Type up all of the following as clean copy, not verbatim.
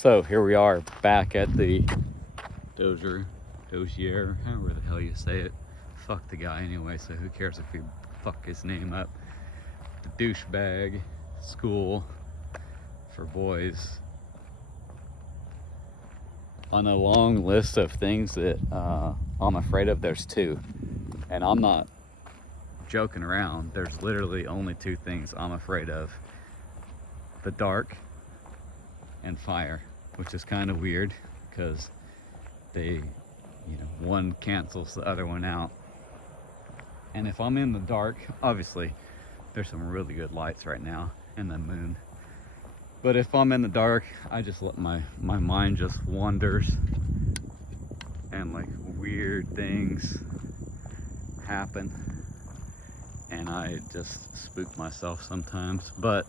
So here we are back at the Dozier, however the hell you say it. Fuck the guy anyway, so who cares if we fuck his name up. The douchebag school for boys. On a long list of things that I'm afraid of, there's two. And I'm not joking around. There's literally only two things I'm afraid of. The dark and fire, which is kind of weird because they, one cancels the other one out. And if I'm in the dark, obviously there's some really good lights right now and the moon. But if I'm in the dark, I just let my mind just wanders and like weird things happen. And I just spook myself sometimes. But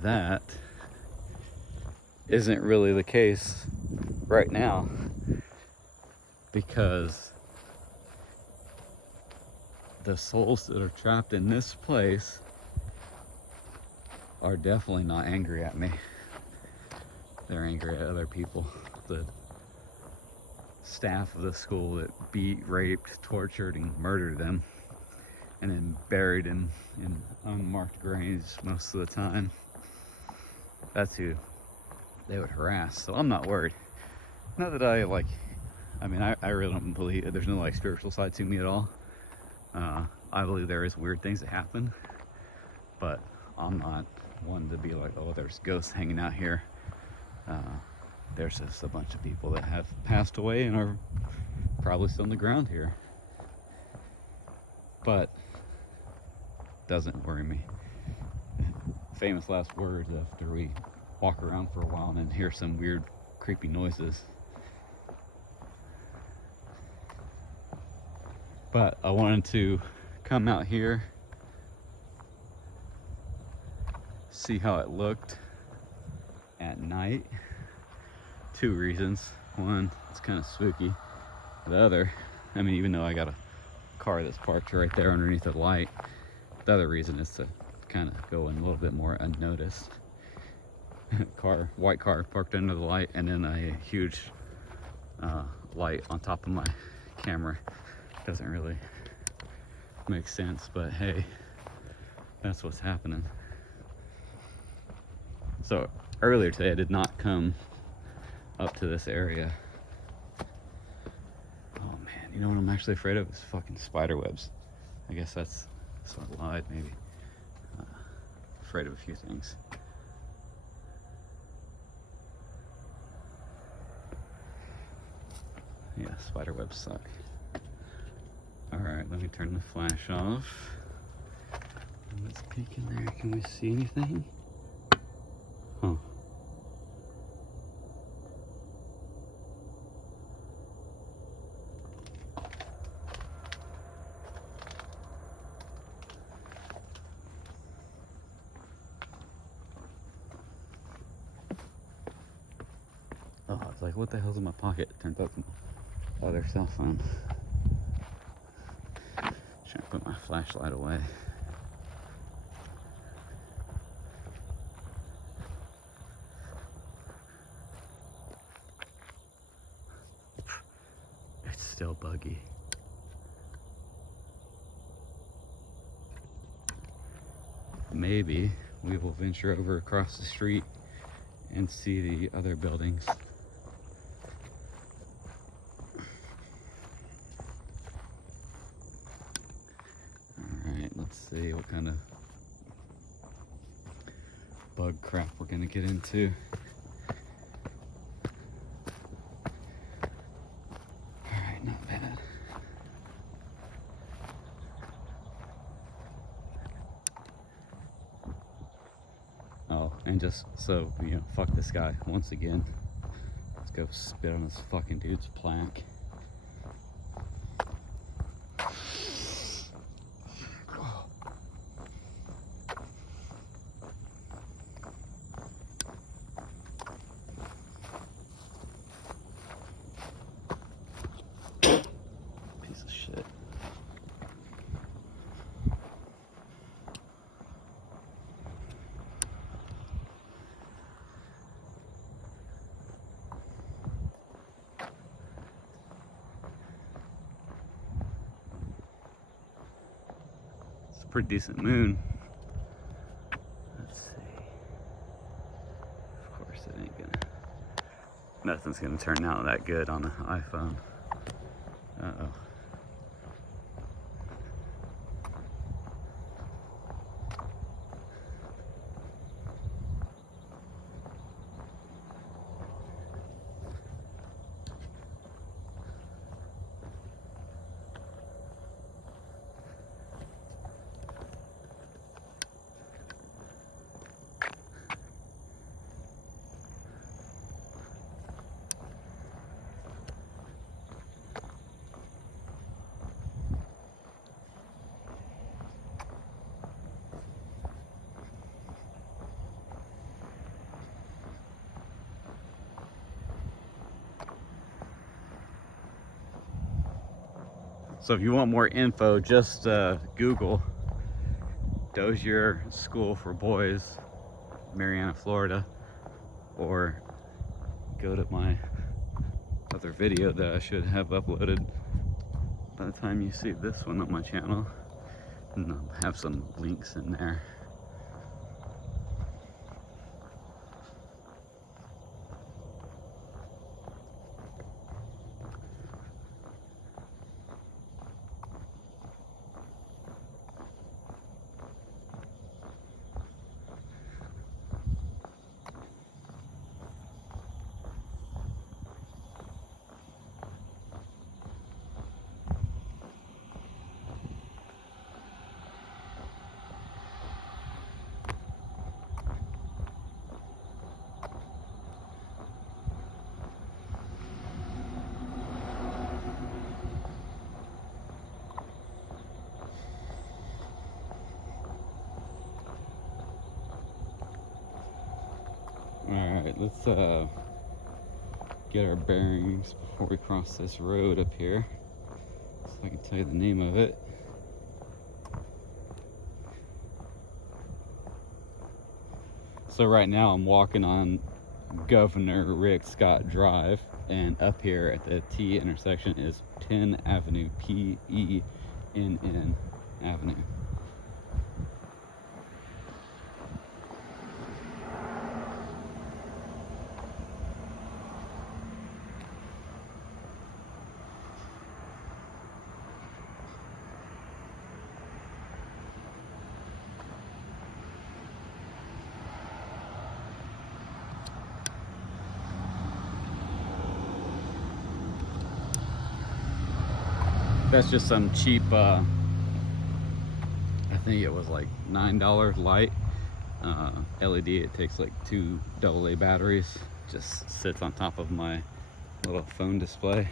that isn't really the case right now because the souls that are trapped in this place are definitely not angry at me. They're angry at other people, the staff of the school that beat, raped, tortured, and murdered them, and then buried in unmarked graves most of the time. That's who they would harass. So I'm not worried. Not that I I really don't believe there's no like spiritual side to me at all. I believe there is weird things that happen, but I'm not one to be like, oh, there's ghosts hanging out here. There's just a bunch of people that have passed away and are probably still on the ground here. But doesn't worry me. Famous last words after we walk around for a while and then hear some weird, creepy noises. But I wanted to come out here, see how it looked at night. Two reasons. One, it's kind of spooky. The other, even though I got a car that's parked right there underneath the light, the other reason is to kind of go in a little bit more unnoticed. White car parked under the light, and then a huge light on top of my camera. Doesn't really make sense, but hey, that's what's happening. So earlier today I did not come up to this area. Oh man, you know what I'm actually afraid of is fucking spider webs. I guess that's what I lied, maybe. Afraid of a few things. Yeah, spider webs suck. Alright, let me turn the flash off. Let's peek in there. Can we see anything? Huh. Oh, it's like, what the hell's in my pocket? It turns out it's my other cell phone. Trying to put my flashlight away. It's still buggy. Maybe we will venture over across the street and see the other buildings. Alright, let's see what kind of bug crap we're gonna get into. Alright, not bad. Oh, and just so, fuck this guy once again. Let's go spit on this fucking dude's plaque. Piece of shit. pretty decent moon. Let's see. Of course, it ain't gonna. Nothing's gonna turn out that good on the iPhone. Uh-oh. So if you want more info, just Google Dozier School for Boys, Marianna, Florida, or go to my other video that I should have uploaded by the time you see this one on my channel, and I'll have some links in there. Alright, let's get our bearings before we cross this road up here, so I can tell you the name of it. So right now I'm walking on Governor Rick Scott Drive, and up here at the T intersection is Penn Avenue, Penn Avenue. That's just some cheap, I think it was like $9 light. LED, it takes like 2 AA batteries. Just sits on top of my little phone display.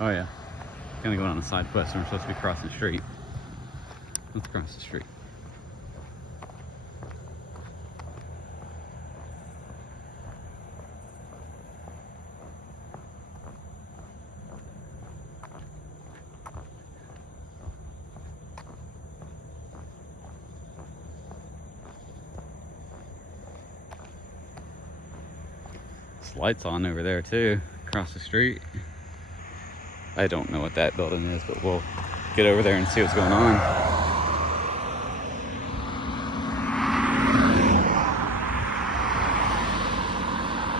Oh yeah, kind of going on a side quest, and we're supposed to be crossing the street. Let's cross the street. This light's on over there too, across the street. I don't know what that building is, but we'll get over there and see what's going on.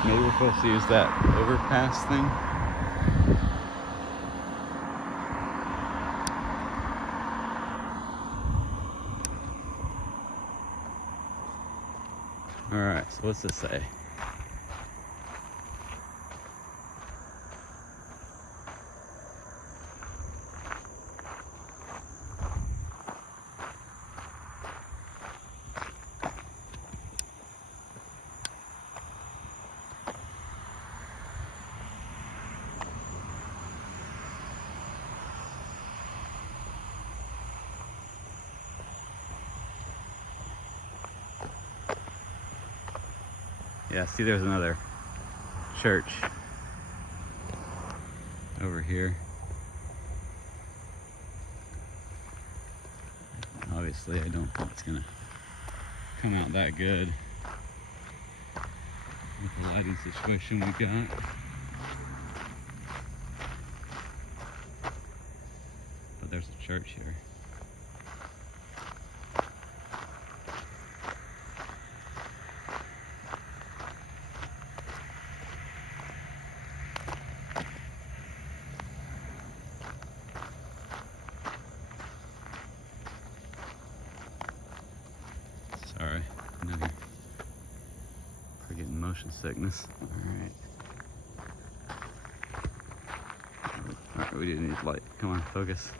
Maybe we're supposed to use that overpass thing. Alright, so what's this say? Yeah, see, there's another church over here. Obviously, I don't think it's gonna come out that good with the lighting situation we got. church here. Sorry, no, we're getting motion sickness. Alright, we do need light. Come on, focus.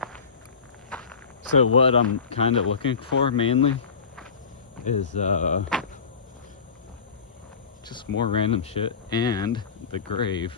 So what I'm kind of looking for mainly is just more random shit and the grave.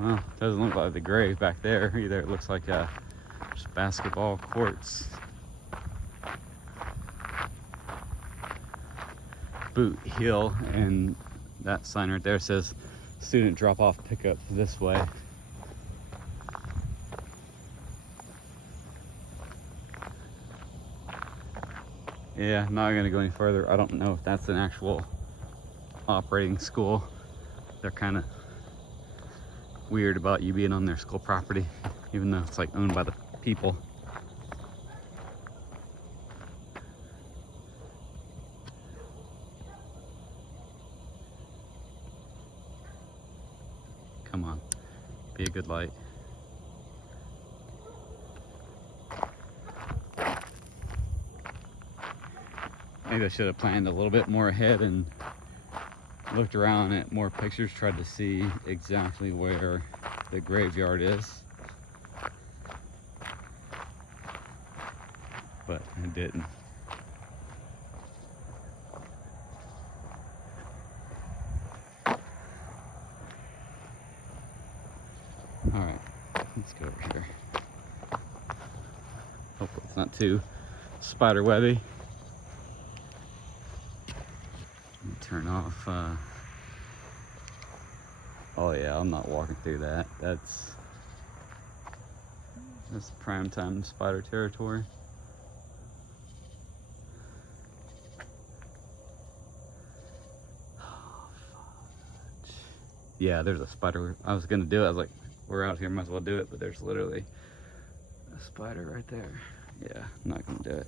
Well, it doesn't look like the grave back there either. It looks like just basketball courts. Boot heel, and that sign right there says student drop off pickup this way. Yeah, I'm not gonna go any further. I don't know if that's an actual operating school. They're kind of weird about you being on their school property, even though it's like owned by the people. Come on, be a good light. Maybe I should have planned a little bit more ahead and looked around at more pictures, tried to see exactly where the graveyard is, but I didn't. All right, let's go over here. Hopefully it's not too spider webby. Turn off. Oh yeah, I'm not walking through that. That's prime time spider territory. Yeah, there's a spider. I was gonna do it. I was like, we're out here, might as well do it. But there's literally a spider right there. Yeah, I'm not gonna do it.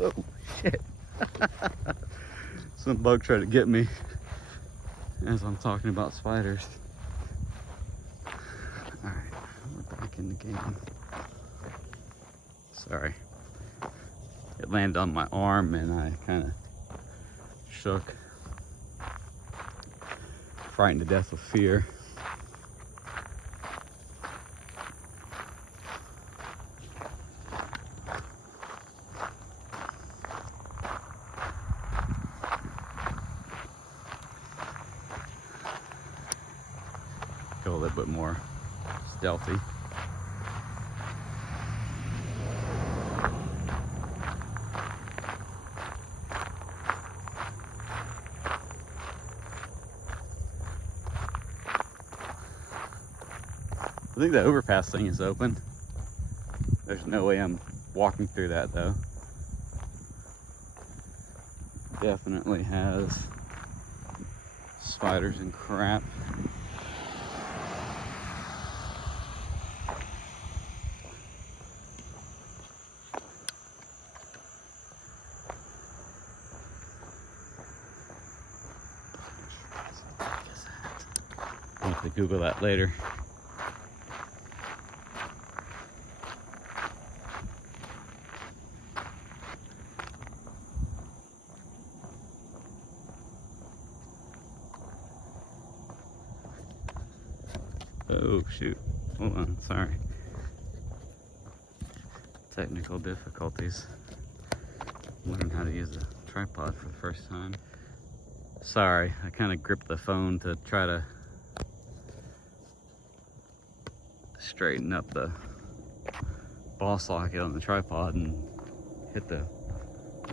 Oh shit. Some bug tried to get me as I'm talking about spiders. Alright, we're back in the game. Sorry. It landed on my arm and I kind of shook. Frightened to death with fear. Go a little bit more stealthy. I think the overpass thing is open. There's no way I'm walking through that though. Definitely has spiders and crap. I'll have to Google that later. Oh shoot, hold on, sorry. Technical difficulties. Learning how to use a tripod for the first time. Sorry, I kind of gripped the phone to try to straighten up the ball socket on the tripod and hit the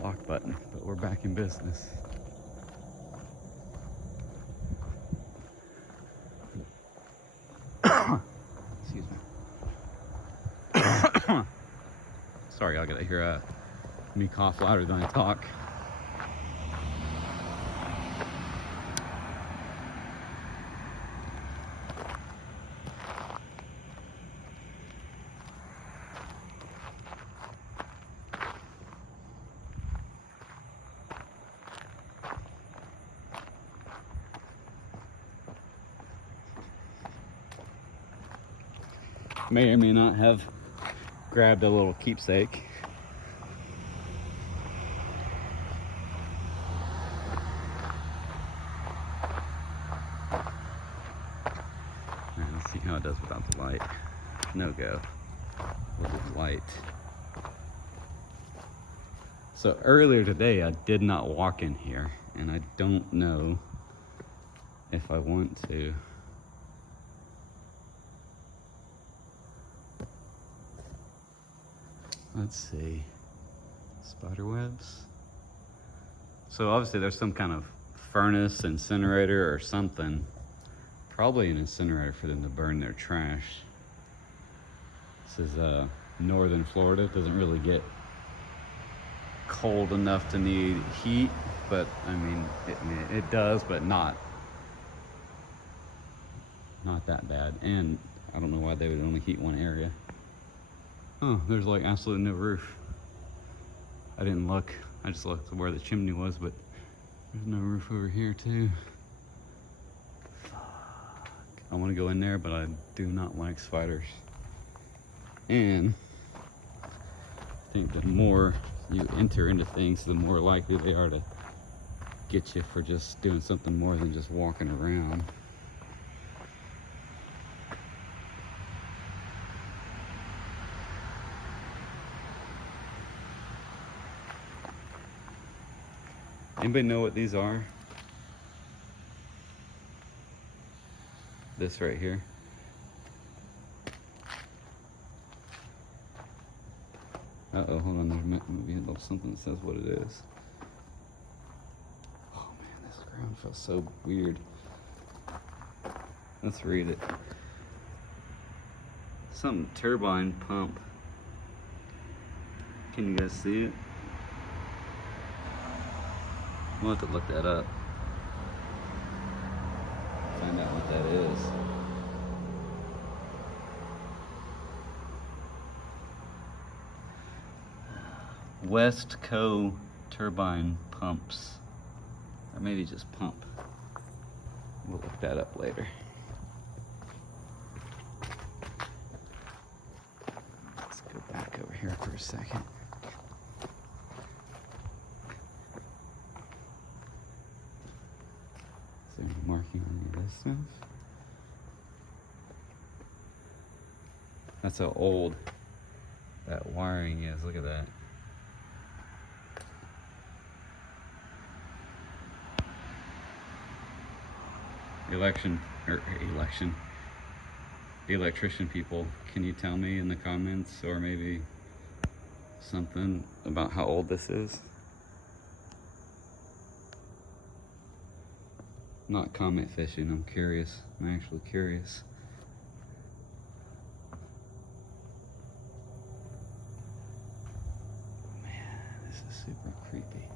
lock button, but we're back in business. Excuse me. Sorry, I gotta hear me cough louder than I talk. May or may not have grabbed a little keepsake. Right, let's see how it does without the light. No go. With the light. So earlier today I did not walk in here, and I don't know if I want to. Let's see, spider webs. So obviously there's some kind of furnace, incinerator or something. Probably an incinerator for them to burn their trash. This is northern Florida. It doesn't really get cold enough to need heat, but I mean, it does, but not that bad. And I don't know why they would only heat one area. Oh, there's like absolutely no roof. I didn't look. I just looked to where the chimney was, but there's no roof over here too. Fuck. I want to go in there, but I do not like spiders. And I think the more you enter into things, the more likely they are to get you for just doing something more than just walking around. Anybody know what these are? This right here. Uh-oh, hold on, there's maybe a little something that says what it is. Oh man, this ground feels so weird. Let's read it. Some turbine pump. Can you guys see it? We'll have to look that up. Find out what that is. Westco turbine pumps. Or maybe just pump. We'll look that up later. Let's go back over here for a second. Is there any marking on any of this stuff? That's how old that wiring is. Look at that. Electrician people, can you tell me in the comments, or maybe something about how old this is? Not comment fishing, I'm curious. I'm actually curious. Man, this is super creepy.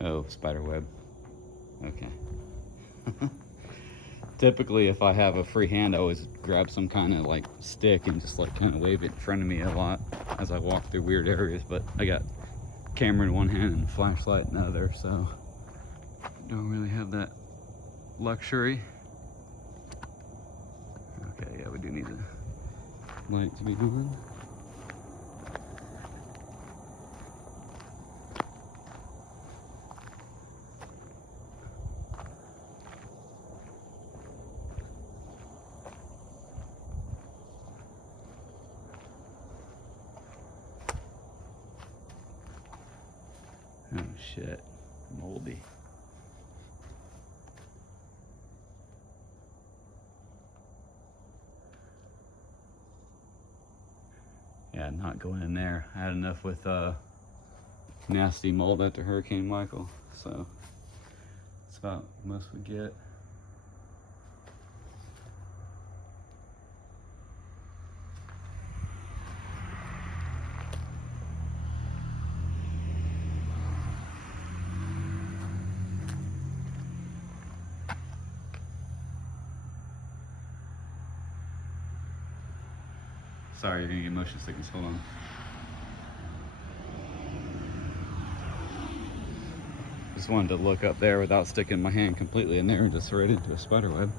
Oh, spider web. Okay. Typically, if I have a free hand, I always grab some kind of like stick and just like kind of wave it in front of me a lot as I walk through weird areas. But I got camera in one hand and a flashlight in the other, so don't really have that luxury. Okay, yeah, we do need the light to be on. shit, moldy. Yeah, not going in there. I had enough with nasty mold after Hurricane Michael, so that's about the most we get. Sorry, you're gonna get motion sickness. Hold on. Just wanted to look up there without sticking my hand completely in there and just right into a spider web.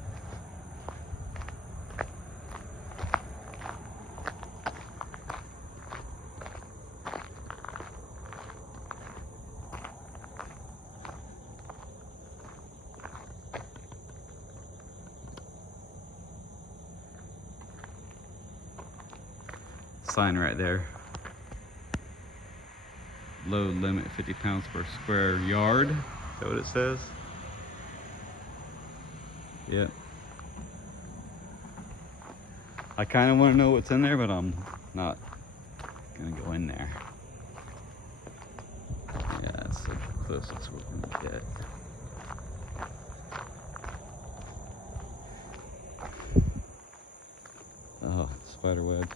Sign right there. Load limit 50 pounds per square yard. Is that what it says? Yep. I kind of want to know what's in there, but I'm not gonna go in there. Yeah, that's the closest we're gonna get. Oh, spider web.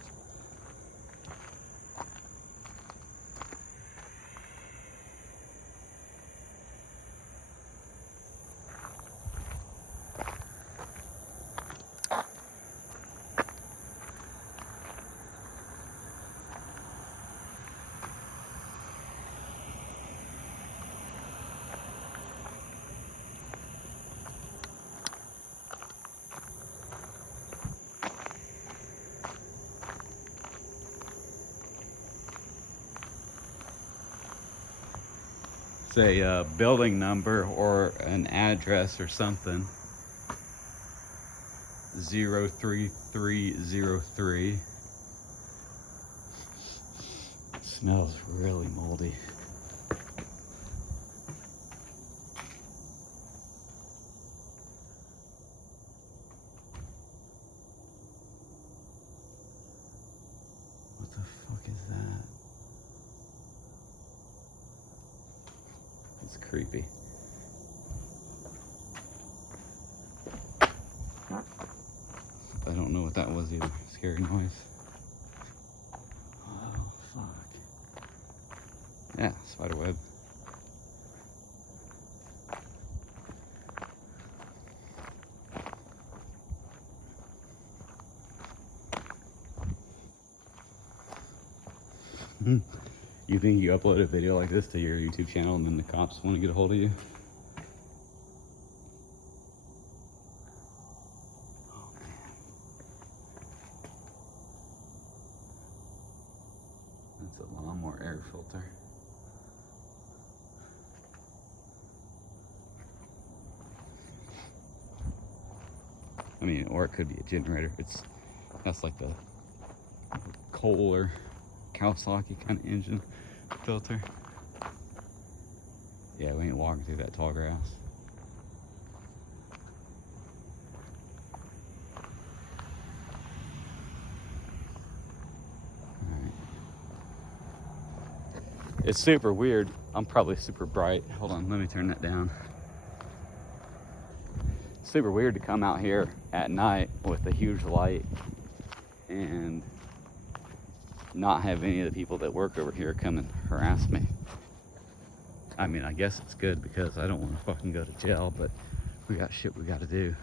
It's a building number or an address or something. 03303. It smells really moldy. What the fuck is that? It's creepy. I don't know what that was either. Scary noise. Oh, fuck. Yeah, spider web. You think you upload a video like this to your YouTube channel and then the cops want to get a hold of you? Oh man. That's a lawnmower air filter. I mean, or it could be a generator. That's like the Kohler Kawasaki kind of engine filter. Yeah, we ain't walking through that tall grass. Alright. It's super weird. I'm probably super bright. Hold on, let me turn that down. Super weird to come out here at night with a huge light and not have any of the people that work over here come and harass me. I mean, I guess it's good because I don't want to fucking go to jail, but we got shit we got to do.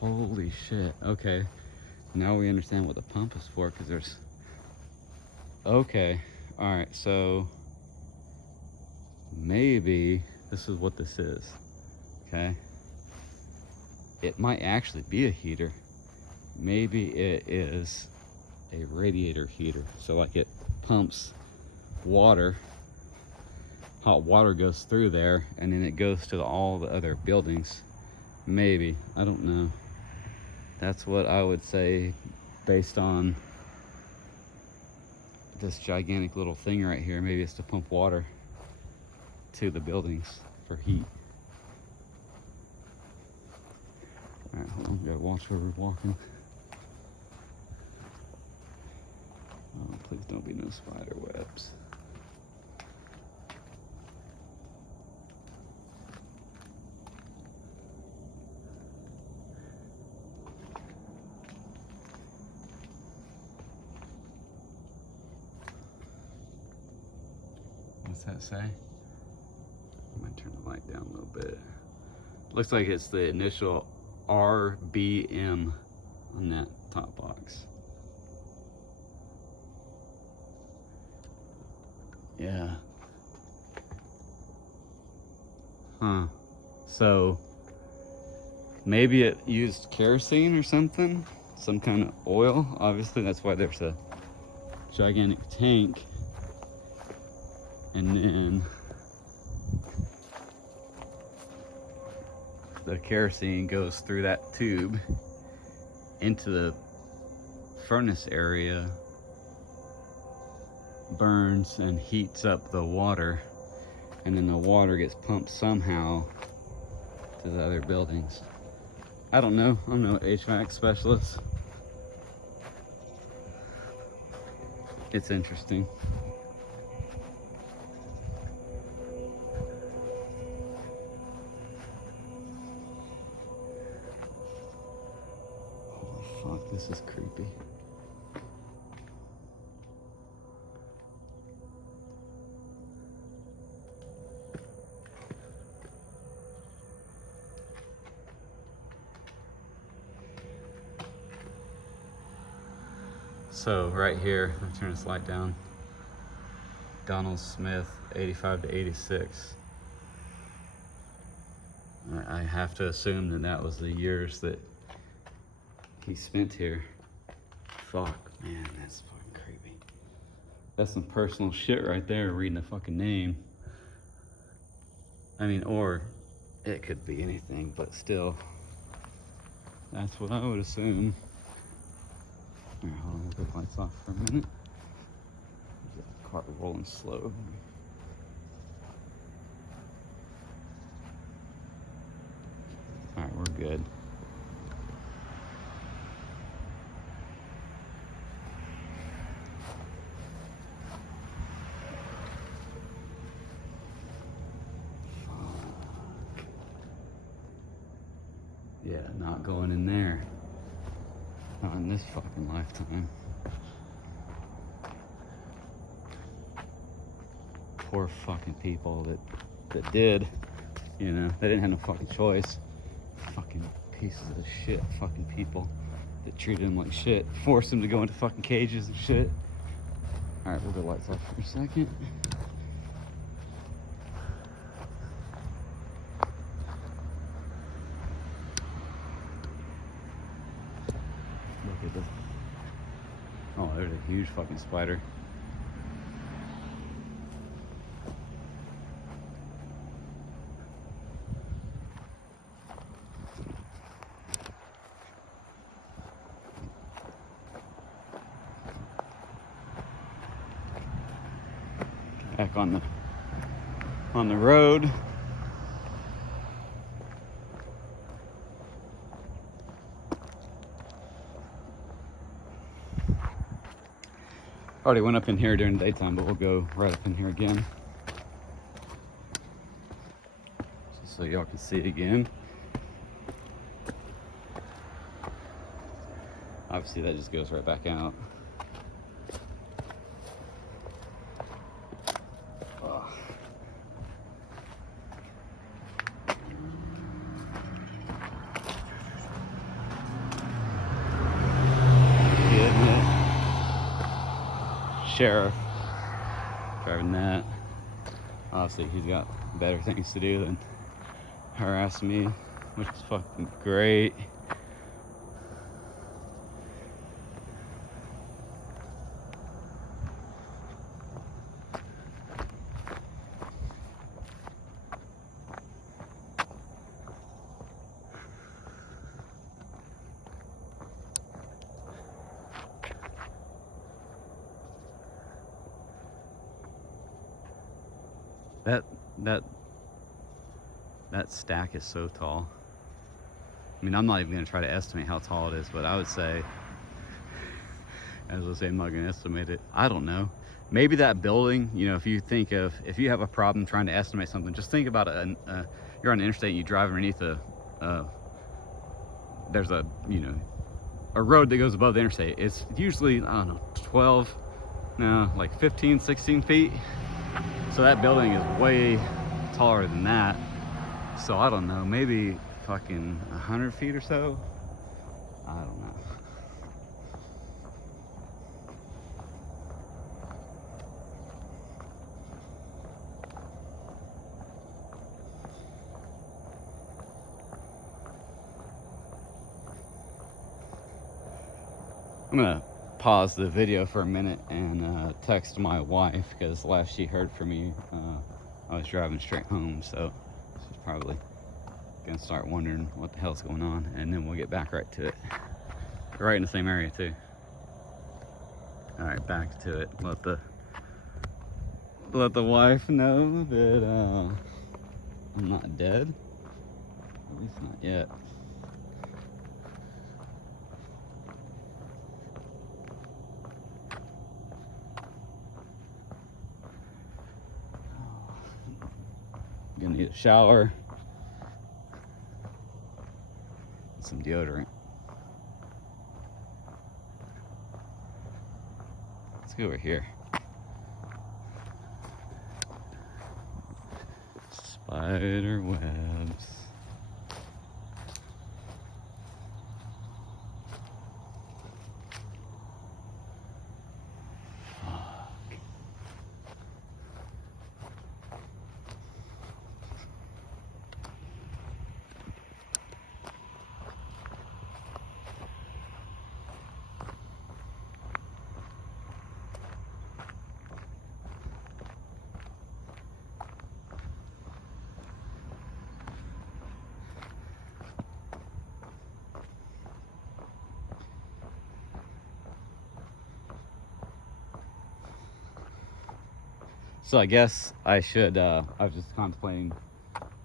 Holy shit. Okay, now we understand what the pump is for, because there's... Okay, all right, so maybe this is what this is, okay? It might actually be a heater. Maybe it is a radiator heater. So like it pumps water, hot water goes through there, and then it goes to all the other buildings. Maybe, I don't know. That's what I would say based on this gigantic little thing right here. Maybe it's to pump water. to the buildings for heat. Alright, hold on, we gotta watch where we're walking. Oh, please don't be no spider webs. What's that say? I might turn the light down a little bit. Looks like it's the initial RBM on that top box. Yeah. Huh. So maybe it used kerosene or something, some kind of oil. Obviously, that's why there's a gigantic tank. And then the kerosene goes through that tube into the furnace area, burns and heats up the water, and then the water gets pumped somehow to the other buildings. I don't know. I'm no HVAC specialist. It's interesting. Oh, fuck, this is creepy. So right here, let me turn this light down. Donald Smith, 85 to 86. I have to assume that that was the years that he spent here. Fuck, man, that's fucking creepy. That's some personal shit right there, reading the fucking name. I mean, or it could be anything, but still, that's what I would assume. All right, hold on, we'll put the lights off for a minute. There's that car rolling slow. All right, we're good. Yeah, not going in there. Not in this fucking lifetime. Poor fucking people that did. You know, they didn't have no fucking choice. Fucking pieces of shit, fucking people that treated them like shit. Forced them to go into fucking cages and shit. Alright, we'll go lights off for a second. Look at this. Oh, there's a huge fucking spider. Back on the road. Already went up in here during the daytime, but we'll go right up in here again, just so y'all can see it again. Obviously that just goes right back out. Sheriff driving that. Obviously he's got better things to do than harass me, which is fucking great. that stack is so tall. I mean, I'm not even gonna try to estimate how tall it is, but I would say, as I say, I'm not gonna estimate it. I don't know. Maybe that building, you know, if you have a problem trying to estimate something, just think about it. You're on the interstate and you drive underneath there's a, you know, a road that goes above the interstate. It's usually, I don't know, like 15, 16 feet. So that building is way taller than that. So I don't know, maybe fucking 100 feet or so. I don't know. I'm gonna pause the video for a minute and text my wife, because last she heard from me, I was driving straight home, so she's probably gonna start wondering what the hell's going on, and then we'll get back right to it. We're right in the same area too. All right, back to it. Let the wife know that I'm not dead, at least not yet. Gonna need a shower, and some deodorant. Let's go over here. Spider webs. So I guess I should, I was just contemplating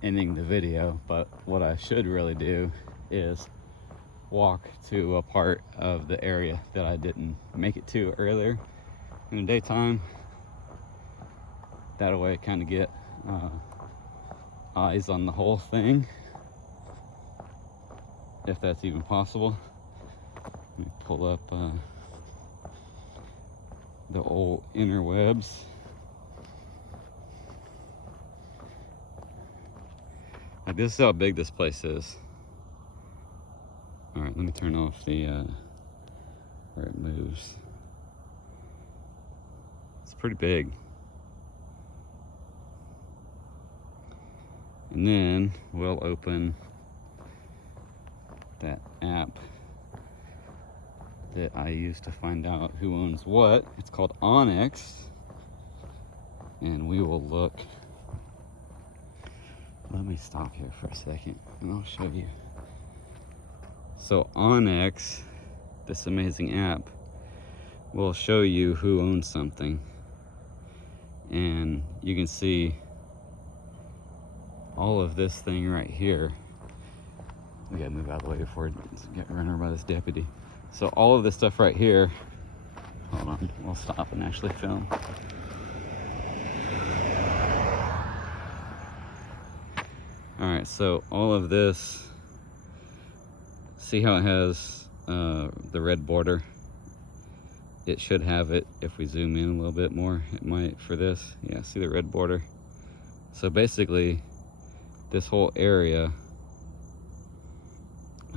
ending the video, but what I should really do is walk to a part of the area that I didn't make it to earlier in the daytime. That way kind of get eyes on the whole thing, if that's even possible. Let me pull up the old interwebs. Like, this is how big this place is. All right, let me turn off the where it moves. It's pretty big. And then we'll open that app that I use to find out who owns what. It's called Onyx, and we will look. Let me stop here for a second and I'll show you. So Onyx, this amazing app, will show you who owns something, and you can see all of this thing right here. We gotta move out of the way before it get run over by this deputy. So all of this stuff right here, hold on, we'll stop and actually film. All right, so all of this, see how it has the red border? It should have it if we zoom in a little bit more. It might for this. Yeah, see the red border? So basically, this whole area,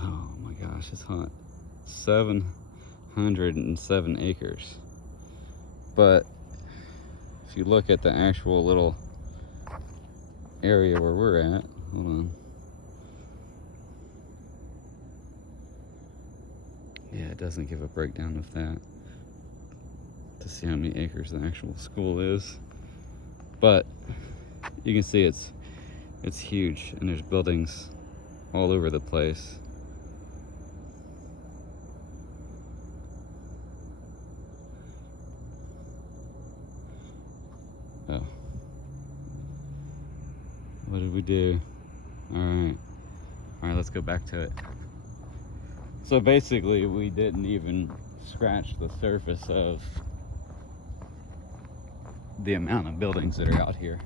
oh my gosh, it's hot. 707 acres. But if you look at the actual little area where we're at, hold on. Yeah, it doesn't give a breakdown of that to see how many acres the actual school is. But you can see it's huge, and there's buildings all over the place. Oh. do. Alright. Alright, let's go back to it. So basically, we didn't even scratch the surface of the amount of buildings that are out here.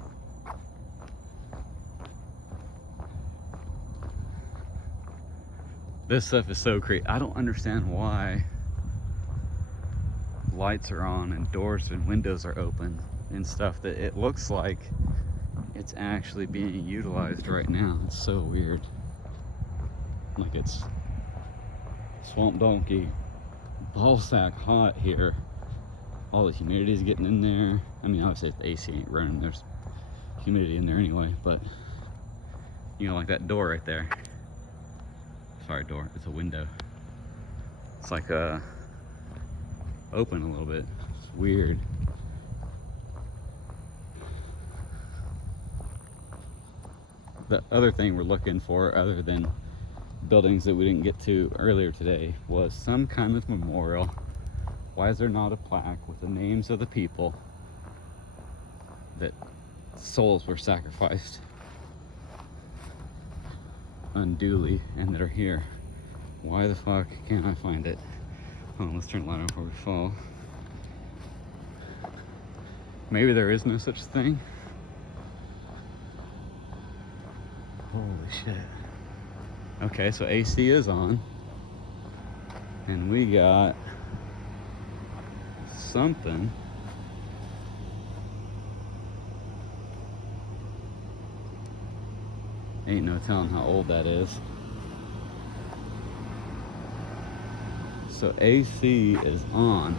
This stuff is so crazy. I don't understand why lights are on and doors and windows are open and stuff, that it looks like it's actually being utilized right now. It's so weird. Like it's swamp donkey ballsack hot here. All the humidity's getting in there. I mean, obviously if the AC ain't running, there's humidity in there anyway, but you know, like that door right there. Sorry, door, it's a window. It's like open a little bit. It's weird. The other thing we're looking for, other than buildings that we didn't get to earlier today, was some kind of memorial. Why is there not a plaque with the names of the people that souls were sacrificed unduly and that are here? Why the fuck can't I find it? Hold on, let's turn the light on before we fall. Maybe there is no such thing. Holy shit. Okay, so AC is on. And we got something. Ain't no telling how old that is. So AC is on.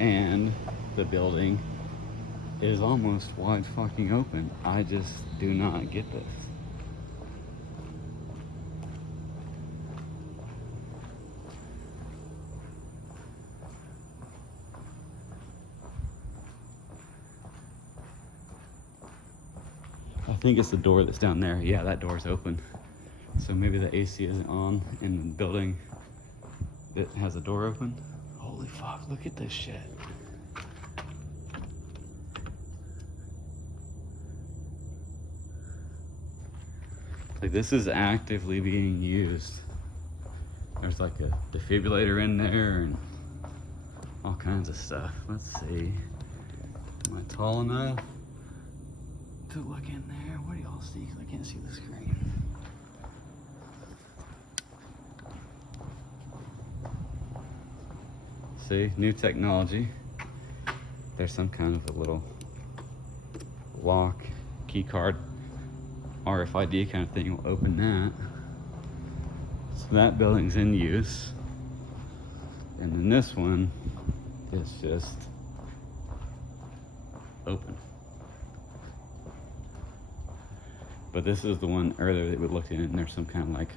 And the building is almost wide fucking open. I just do not get this. I think it's the door that's down there. Yeah, that door's open. So maybe the AC isn't on in the building that has a door open. Holy fuck, look at this shit. Like, this is actively being used. There's like a defibrillator in there and all kinds of stuff. Let's see. Am I tall enough to look in there? What do y'all see? Because I can't see the screen. See, new technology. There's some kind of a little lock, key card, RFID kind of thing will open that. So that building's in use. And then this one is just open. But this is the one earlier that we looked in, and there's some kind of like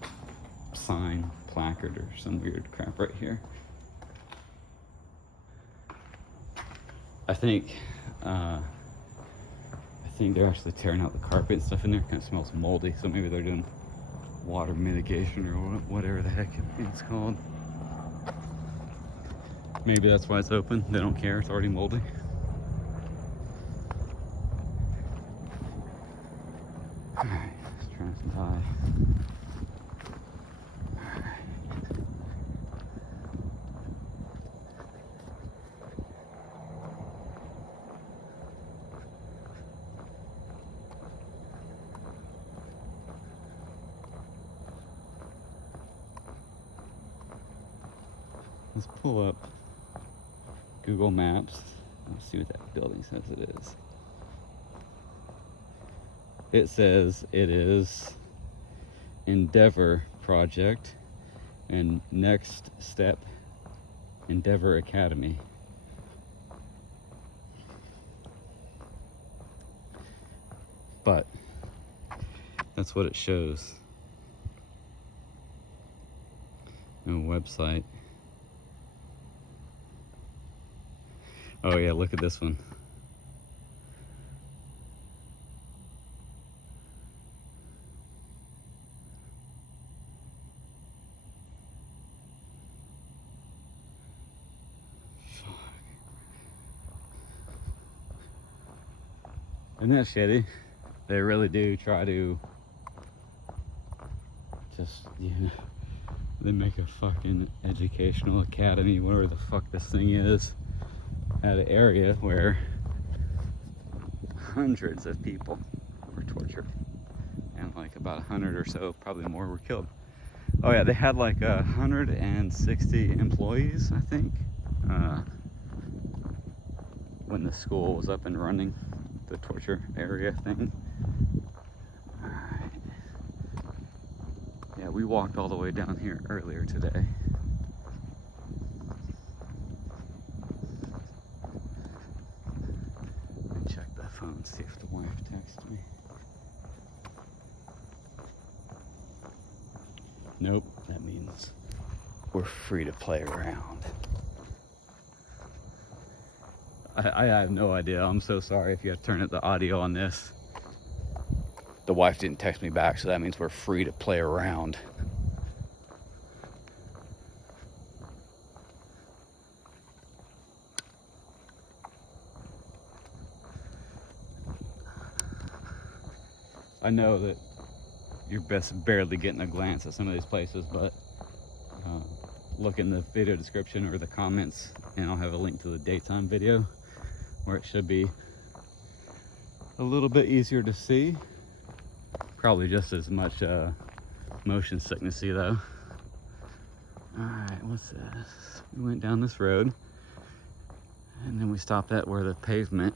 sign, placard, or some weird crap right here. I think they're actually tearing out the carpet and stuff in there. It kind of smells moldy, so maybe they're doing water mitigation or whatever the heck it's called. Maybe that's why it's open. They don't care, it's already moldy. Alright, let's try some pie. Let's pull up Google Maps and see what that building says it is. It says it is Endeavor Project and Next Step Endeavor Academy. But that's what it shows. No website. Oh yeah, look at this one. Isn't that shitty? They really do try to just, you know, they make a fucking educational academy, whatever the fuck this thing is, at an area where hundreds of people were tortured. And like about 100 or so, probably more, were killed. Oh yeah, they had like 160 employees, I think, when the school was up and running, the torture area thing. Alright. Yeah, we walked all the way down here earlier today. Let me check the phone, see if the wife texted me. Nope, that means we're free to play around. I have no idea. I'm so sorry if you have to turn up the audio on this. The wife didn't text me back, so that means we're free to play around. I know that you're barely getting a glance at some of these places, but look in the video description or the comments, and I'll have a link to the daytime video where it should be a little bit easier to see. Probably just as much motion sicknessy though. Alright, what's this? We went down this road and then we stopped at where the pavement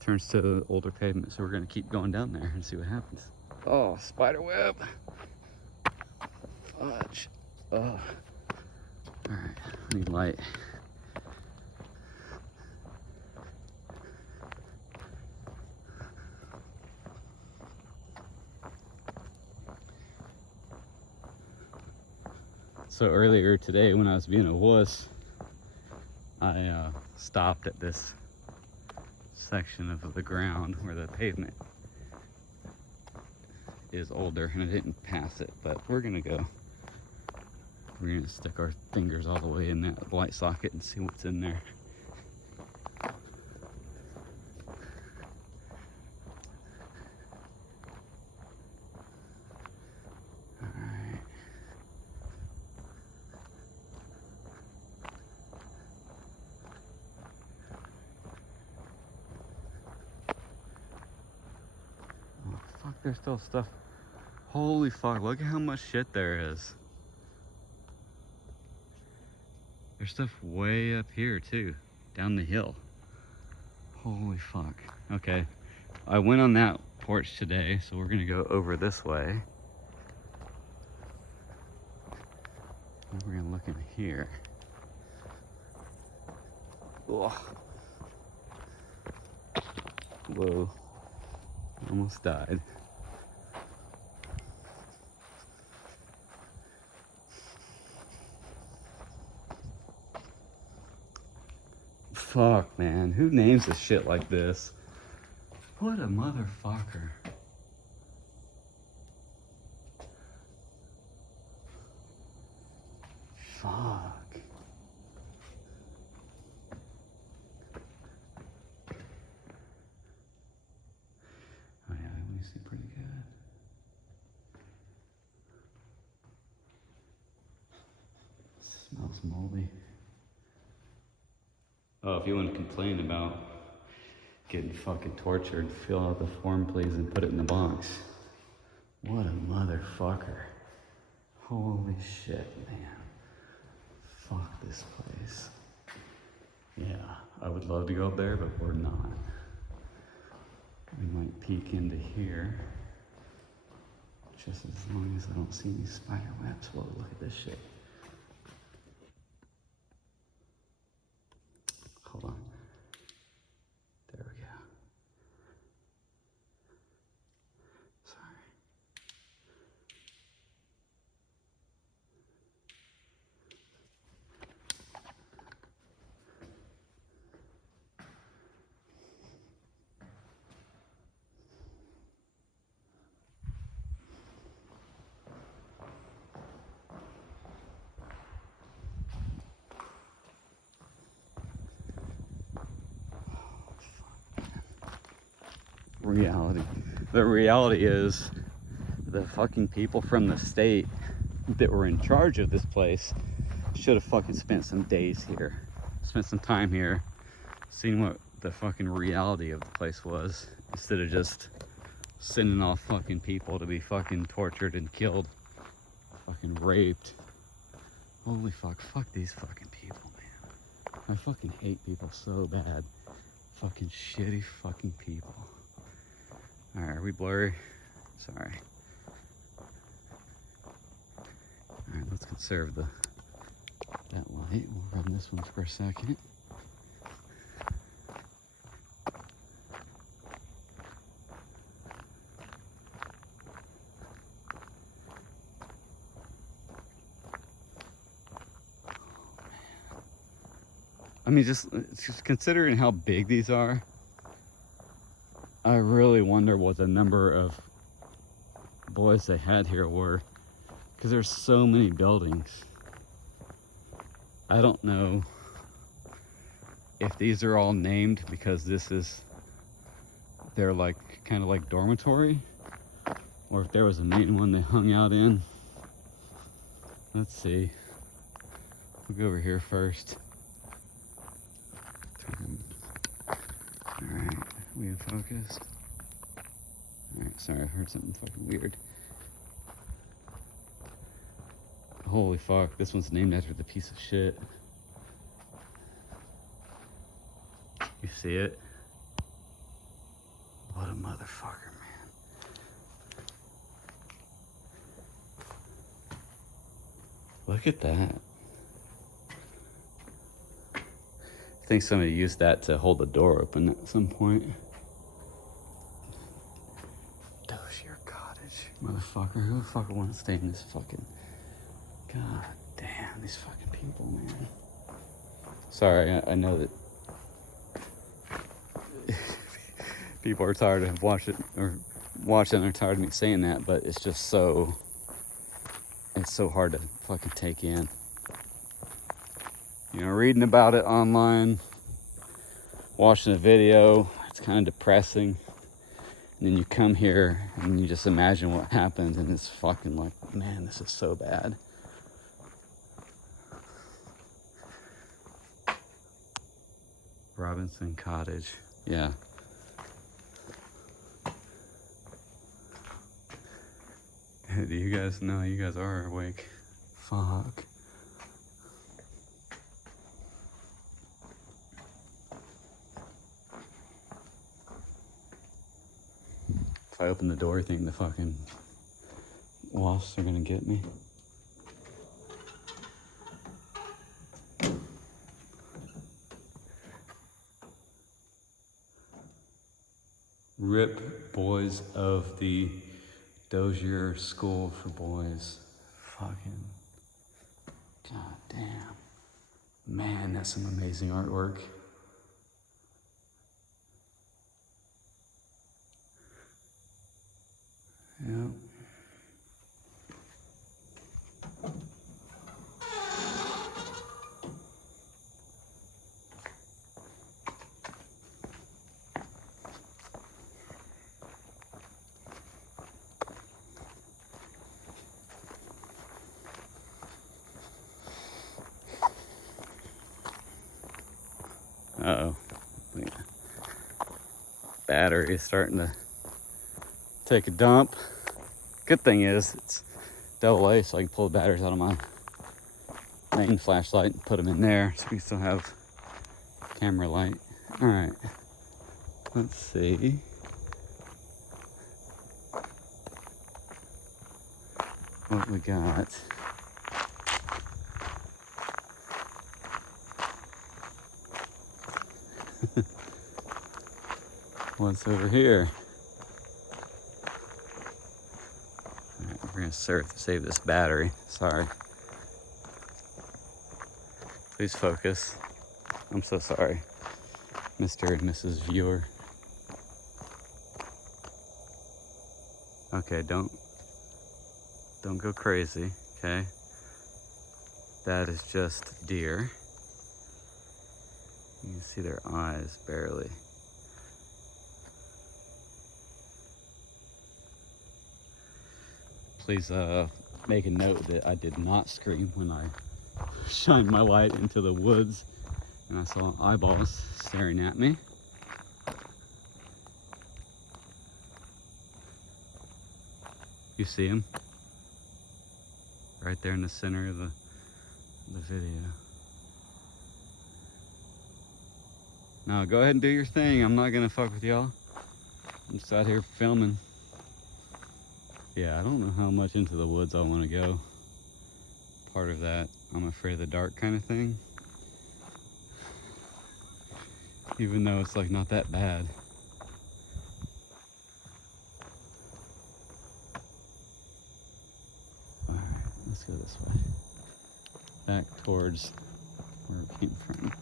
turns to older pavement, so we're gonna keep going down there and see what happens. Oh, spider web. Fudge. Oh. Alright, I need light. So earlier today when I was being a wuss, I stopped at this section of the ground where the pavement is older, and I didn't pass it, but we're gonna go. We're gonna stick our fingers all the way in that light socket and see what's in there. Alright. Oh fuck, there's still stuff. Holy fuck, look at how much shit there is. There's stuff way up here too, down the hill. Holy fuck. Okay, I went on that porch today, so we're gonna go over this way. And we're gonna look in here. Ugh. Whoa, almost died. Fuck, man, who names a shit like this? What a motherfucker. Fuck. Oh yeah, we see pretty good. Smells moldy. Oh, if you want to complain about getting fucking tortured, fill out the form please and put it in the box. What a motherfucker. Holy shit, man. Fuck this place. Yeah, I would love to go up there, but we're not. We might peek into here. Just as long as I don't see any spider webs. Whoa, look at this shit. Hold on. There we go. Sorry. reality. The reality is the fucking people from the state that were in charge of this place should have fucking spent some days here, spent some time here, seen what the fucking reality of the place was, instead of just sending off fucking people to be fucking tortured and killed, fucking raped. Holy fuck, fuck these fucking people, man. I fucking hate people so bad. Fucking shitty fucking people. Alright, are we blurry? Sorry. Alright, let's conserve that light. We'll run this one for a second. I mean, just considering how big these are, I really wonder what the number of boys they had here were, because there's so many buildings. I don't know if these are all named because they're like kind of like dormitory, or if there was a main one they hung out in. Let's see. We'll go over here first. Alright, we in focus. Alright, sorry, I heard something fucking weird. Holy fuck, this one's named after the piece of shit. You see it? What a motherfucker, man. Look at that. I think somebody used that to hold the door open at some point. Dozier Cottage. Motherfucker, who the fuck wants to stay in this fucking... God damn, these fucking people, man. Sorry, I know that people are tired of watching or tired of me saying that, but it's just so... It's so hard to fucking take in. You know, reading about it online, watching a video, it's kind of depressing. And then you come here and you just imagine what happened, and it's fucking like, man, this is so bad. Robinson Cottage, yeah. Do you guys know you guys are awake? Fuck. If I open the door, I think the fucking wasps are gonna get me. RIP boys of the Dozier School for Boys. Fucking god damn. Man, that's some amazing artwork. Yep. Uh-oh. Battery is starting to take a dump. Good thing is it's AA, so I can pull the batteries out of my main flashlight and put them in there, so we still have camera light. All right, let's see. What we got. What's over here? All right, we're gonna save this battery. Sorry. Please focus. I'm so sorry, Mr. and Mrs. Viewer. Okay, don't go crazy, okay? That is just deer. You can see their eyes barely. Please make a note that I did not scream when I shined my light into the woods and I saw eyeballs staring at me. You see him? Right there in the center of the video. Now go ahead and do your thing. I'm not gonna fuck with y'all. I'm just out here filming. Yeah, I don't know how much into the woods I want to go. Part of that, I'm afraid of the dark kind of thing. Even though it's like not that bad. Alright, let's go this way. Back towards where we came from.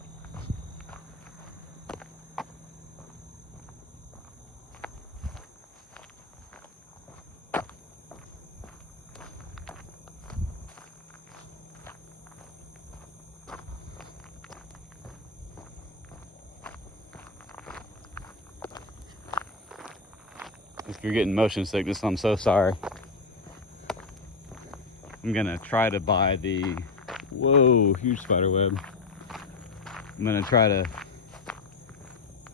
If you're getting motion sickness, I'm so sorry. I'm gonna try to buy the, whoa, huge spider web. I'm gonna try to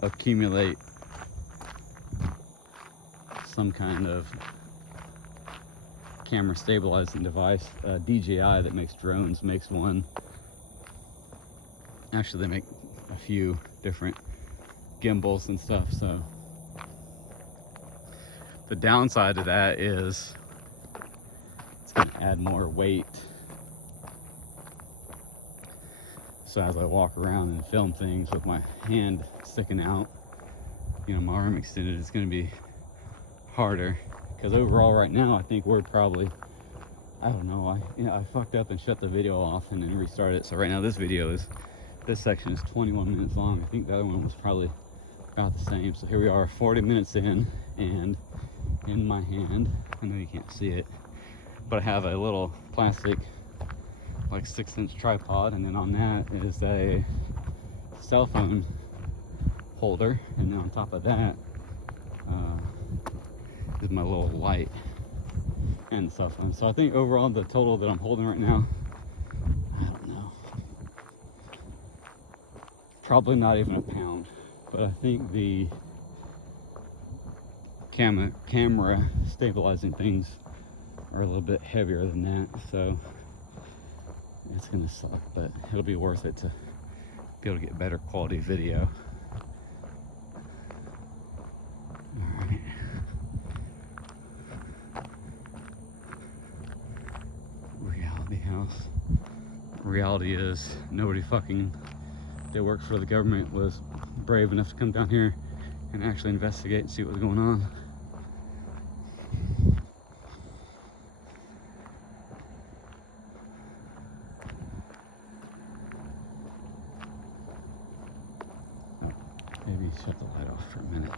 accumulate some kind of camera stabilizing device. DJI that makes drones makes one. Actually, they make a few different gimbals and stuff, so. The downside to that is it's gonna add more weight. So as I walk around and film things with my hand sticking out, you know, my arm extended, it's gonna be harder. Because overall right now, I think we're probably, I don't know, I fucked up and shut the video off and then restarted it. So right now this section is 21 minutes long. I think the other one was probably about the same. So here we are 40 minutes in, and in my hand, I know you can't see it, but I have a little plastic like 6-inch tripod, and then on that is a cell phone holder, and then on top of that is my little light and cell phone. So I think overall the total that I'm holding right now, I don't know, probably not even a pound, but I think the camera stabilizing things are a little bit heavier than that, so it's gonna suck, but it'll be worth it to be able to get better quality video. All right. Reality house. Reality is nobody fucking that works for the government was brave enough to come down here and actually investigate and see what was going on. Maybe shut the light off for a minute.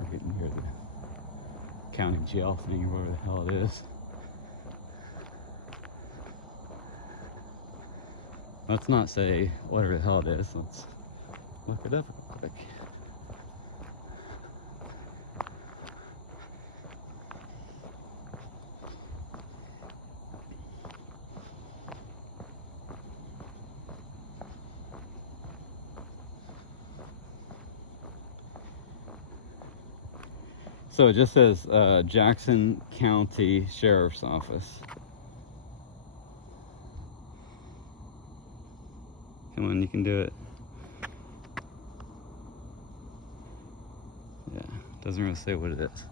We're getting near the county jail thing or whatever the hell it is. Let's not say whatever the hell it is. Let's look it up real quick. So it just says Jackson County Sheriff's Office. Come on, you can do it. Yeah, doesn't really say what it is.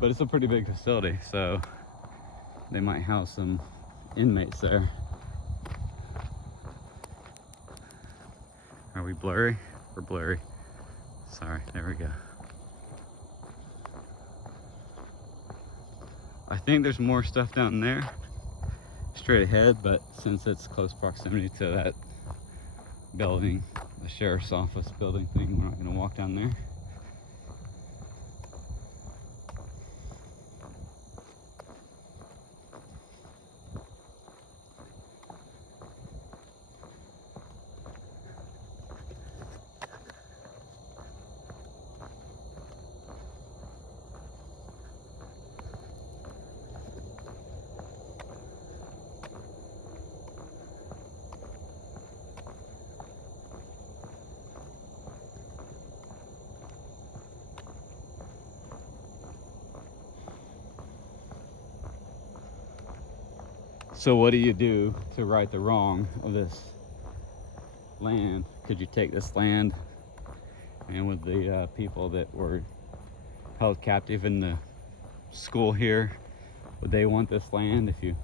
But it's a pretty big facility, so they might house some inmates there. Are we blurry? We're blurry. Sorry, there we go. I think there's more stuff down there straight ahead, but since it's close proximity to that building, the sheriff's office building thing, we're not going to walk down there. So what do you do to right the wrong of this land? Could you take this land, and with the people that were held captive in the school here, would they want this land if you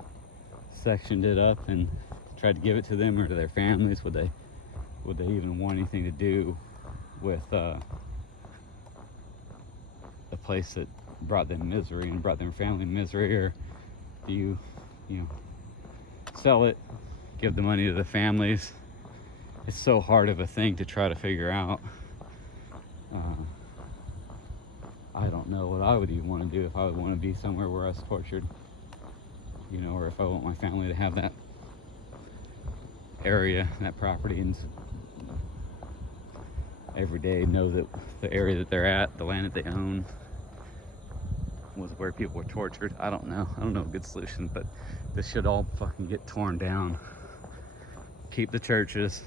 sectioned it up and tried to give it to them or to their families? Would they even want anything to do with a place that brought them misery and brought their family misery? Or do you sell it, give the money to the families? It's so hard of a thing to try to figure out. I don't know what I would even want to do if I would want to be somewhere where I was tortured, or if I want my family to have that area, that property, and every day know that the area that they're at, the land that they own, was where people were tortured. I don't know a good solution, but this should all fucking get torn down. Keep the churches,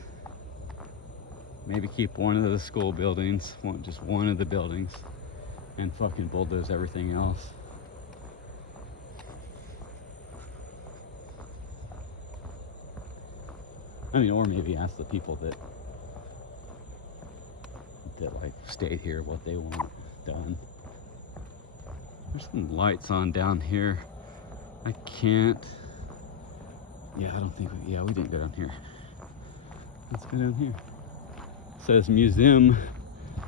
maybe keep one of the school buildings, just one of the buildings, and fucking bulldoze everything else. I mean, or maybe ask the people that like stayed here what they want done. There's some lights on down here. I can't. Yeah, I don't think. We didn't go down here. Let's go down here. It says Museum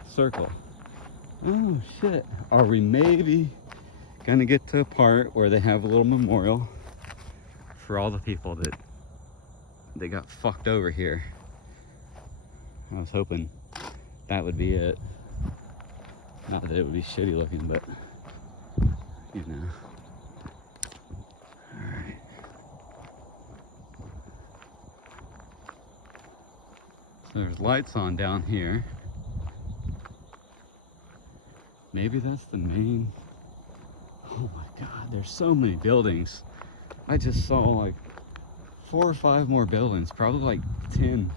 Circle. Oh shit. Are we maybe gonna get to a part where they have a little memorial for all the people that got fucked over here? I was hoping that would be it. Not that it would be shitty looking, but Alright. So there's lights on down here. Maybe that's the main. Oh my god, there's so many buildings. I just saw like 4 or 5 more buildings, probably like 10.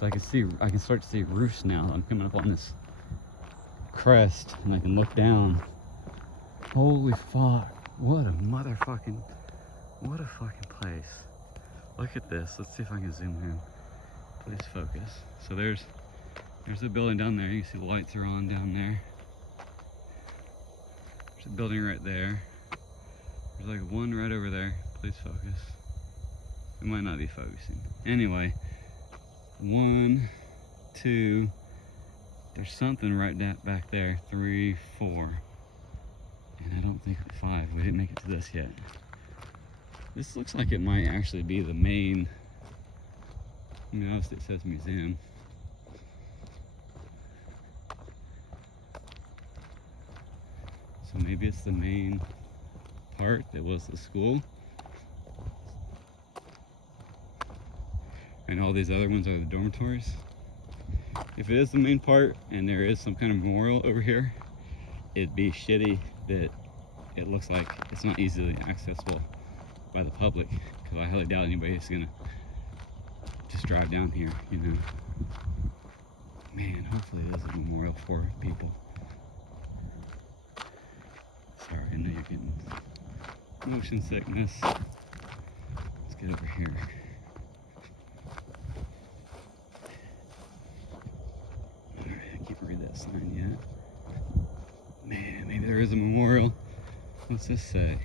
So I can start to see roofs now. I'm coming up on this crest and I can look down. Holy fuck, what a fucking place. Look at this. Let's see if I can zoom in. Please focus. So there's a building down there. You can see the lights are on down there. There's a building right there. There's like one right over there. Please focus. It might not be focusing. Anyway, 1, 2, there's something right back there. 3, 4. And I don't think 5. We didn't make it to this yet. This looks like it might actually be the main. I mean, obviously it says museum. So maybe it's the main part that was the school. And all these other ones are the dormitories. If it is the main part and there is some kind of memorial over here, it'd be shitty that it looks like it's not easily accessible by the public, because I highly doubt anybody's gonna just drive down here, Man, hopefully it is a memorial for people. Sorry, I know you're getting motion sickness. Let's get over here. Alright, I can't read that sign yet. Man, maybe there is a memorial. What's this say?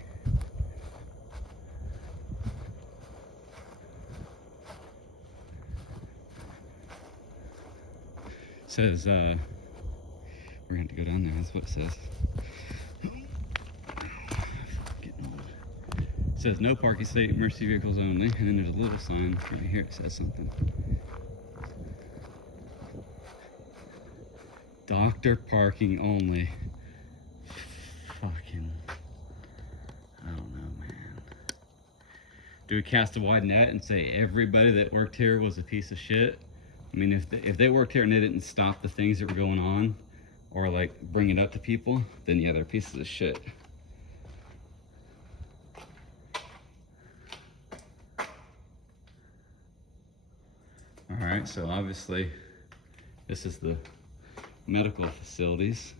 It says, we're gonna have to go down there, that's what it says. It says no parking, state emergency vehicles only, and then there's a little sign right here, it says something. Doctor parking only. Fucking, I don't know, man. Do we cast a wide net and say everybody that worked here was a piece of shit? I mean, if they worked here and they didn't stop the things that were going on, or like bring it up to people, then yeah, they're pieces of shit. All right, so obviously this is the medical facilities.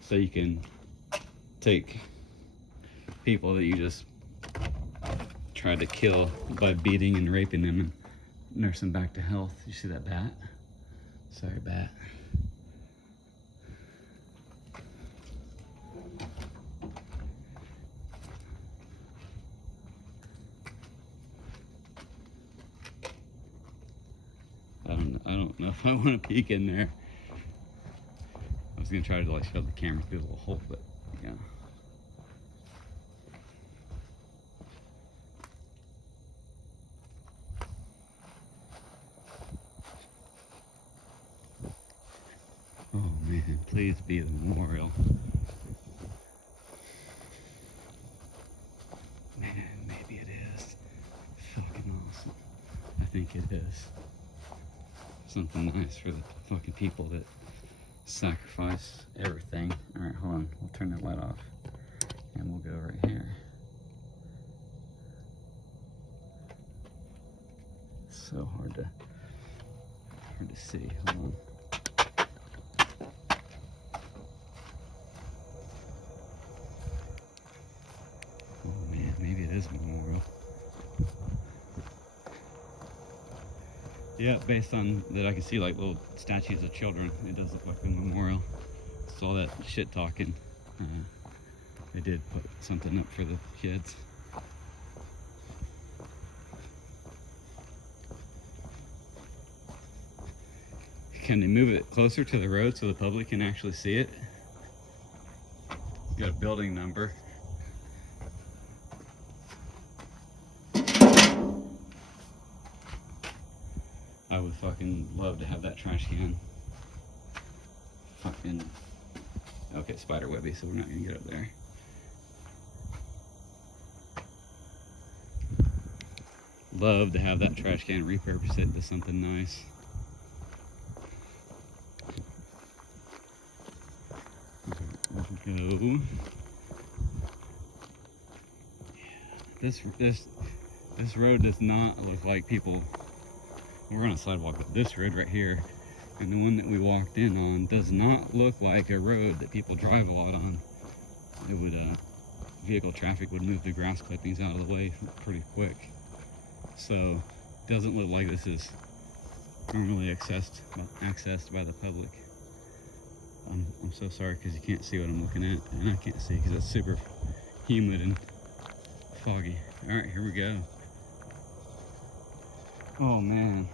So you can take people that you just tried to kill by beating and raping him and nurse him back to health. You see that bat? Sorry, bat. I don't know if I want to peek in there. I was gonna try to like shove the camera through the little hole, but yeah. Oh man, please be the memorial. Man, maybe it is. Fucking awesome. I think it is. Something nice for the fucking people that sacrifice everything. Alright, hold on. We'll turn that light off. And we'll go right here. So hard to see. Hold on. Oh man, maybe it is a memorial. Yeah, based on that I can see like little statues of children. It does look like a memorial. It's all that shit talking. They did put something up for the kids. Can they move it closer to the road so the public can actually see it? Got a building number. I would fucking love to have that trash can. Fucking. Okay, spider webby, so we're not gonna get up there. Love to have that trash can, repurpose it into something nice. There we go. Yeah, this road does not look like people. We're on a sidewalk, but this road right here and the one that we walked in on does not look like a road that people drive a lot on. It would, vehicle traffic would move the grass clippings out of the way pretty quick. So, it doesn't look like this is normally accessed by the public. I'm so sorry because you can't see what I'm looking at, and I can't see because it's super humid and foggy. All right, here we go. Oh man.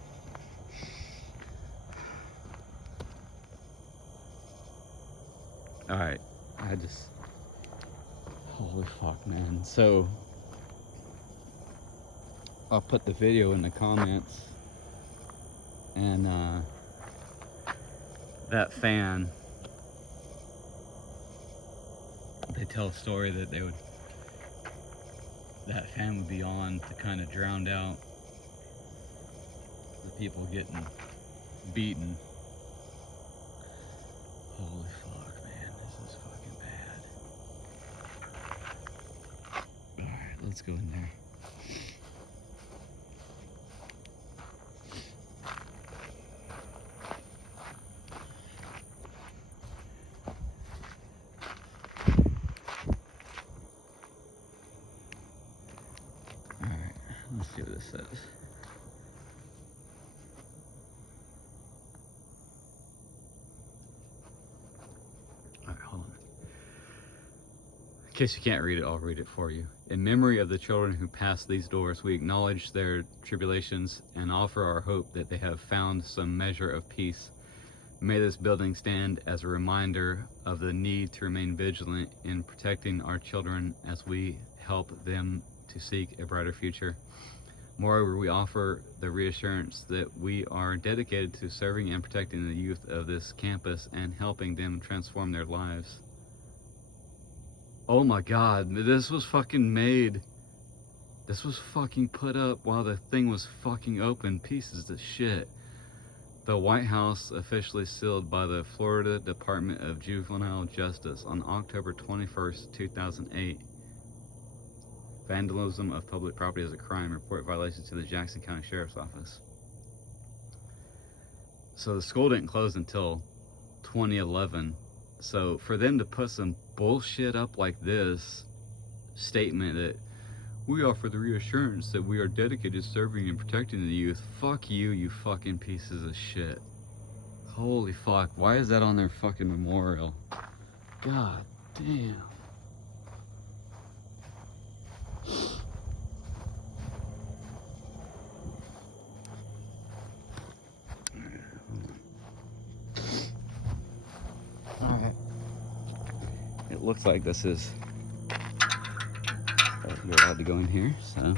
All right, holy fuck, man. So I'll put the video in the comments, and that fan, they tell a story that that fan would be on to kind of drown out the people getting beaten. Holy fuck, man, this is fucking bad. Alright, let's go in there. Alright, let's see what this says. In case you can't read it, I'll read it for you. In memory of the children who passed these doors, we acknowledge their tribulations and offer our hope that they have found some measure of peace. May this building stand as a reminder of the need to remain vigilant in protecting our children as we help them to seek a brighter future. Moreover, we offer the reassurance that we are dedicated to serving and protecting the youth of this campus and helping them transform their lives. Oh my God, this was fucking made. This was fucking put up while the thing was fucking open. Pieces of shit. The White House officially sealed by the Florida Department of Juvenile Justice on October 21st, 2008. Vandalism of public property is a crime. Report violations to the Jackson County Sheriff's Office. So the school didn't close until 2011. So for them to put some bullshit up like this statement that We offer the reassurance that we are dedicated to serving and protecting the youth. Fuck you, you fucking pieces of shit. Holy fuck, why is that on their fucking memorial? God damn. Alright. It looks like this is... you're allowed to go in here, so...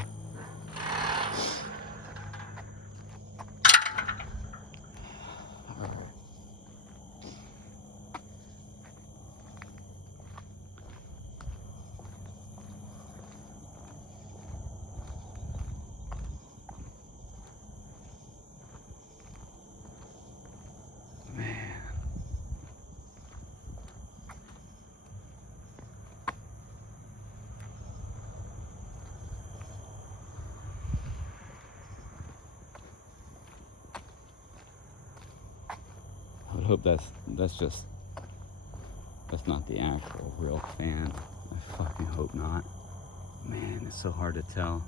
I would hope that's not the actual real fan. I fucking hope not. Man, it's so hard to tell.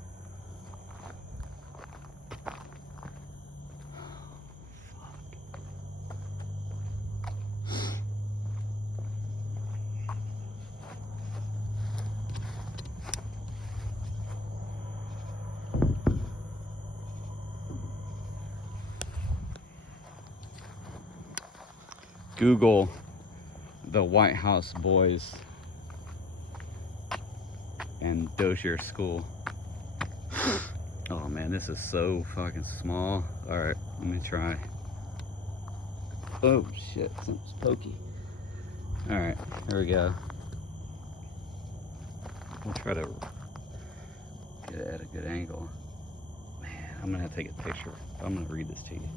Google the White House boys and Dozier School. Oh man, this is so fucking small. Alright, let me try. Oh shit, something's pokey. Alright, here we go. We'll try to get it at a good angle. Man, I'm gonna have to take a picture. I'm gonna read this to you.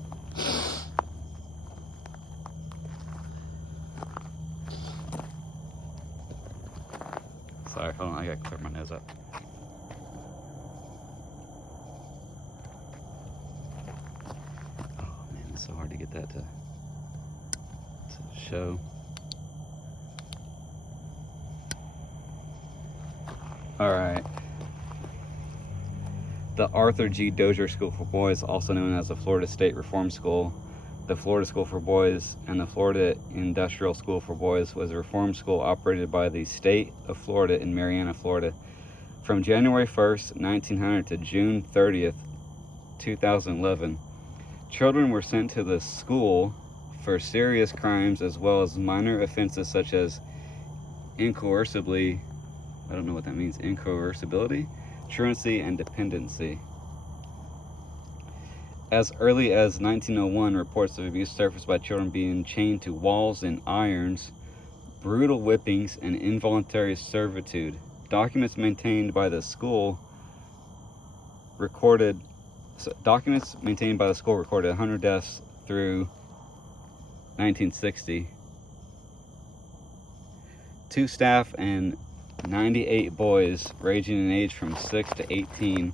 Sorry, hold on, I gotta clear my nose up. Oh man, it's so hard to get that to show. Alright. The Arthur G. Dozier School for Boys, also known as the Florida State Reform School, the Florida School for Boys, and the Florida Industrial School for Boys, was a reform school operated by the state of Florida in Marianna, Florida. From January 1st, 1900 to June 30th, 2011, children were sent to the school for serious crimes as well as minor offenses such as incoercibly, I don't know what that means, incoercibility, truancy, and dependency. As early as 1901, reports of abuse surfaced by children being chained to walls and irons, brutal whippings, and involuntary servitude. Documents maintained by the school recorded 100 deaths through 1960. 2 staff and 98 boys ranging in age from 6 to 18,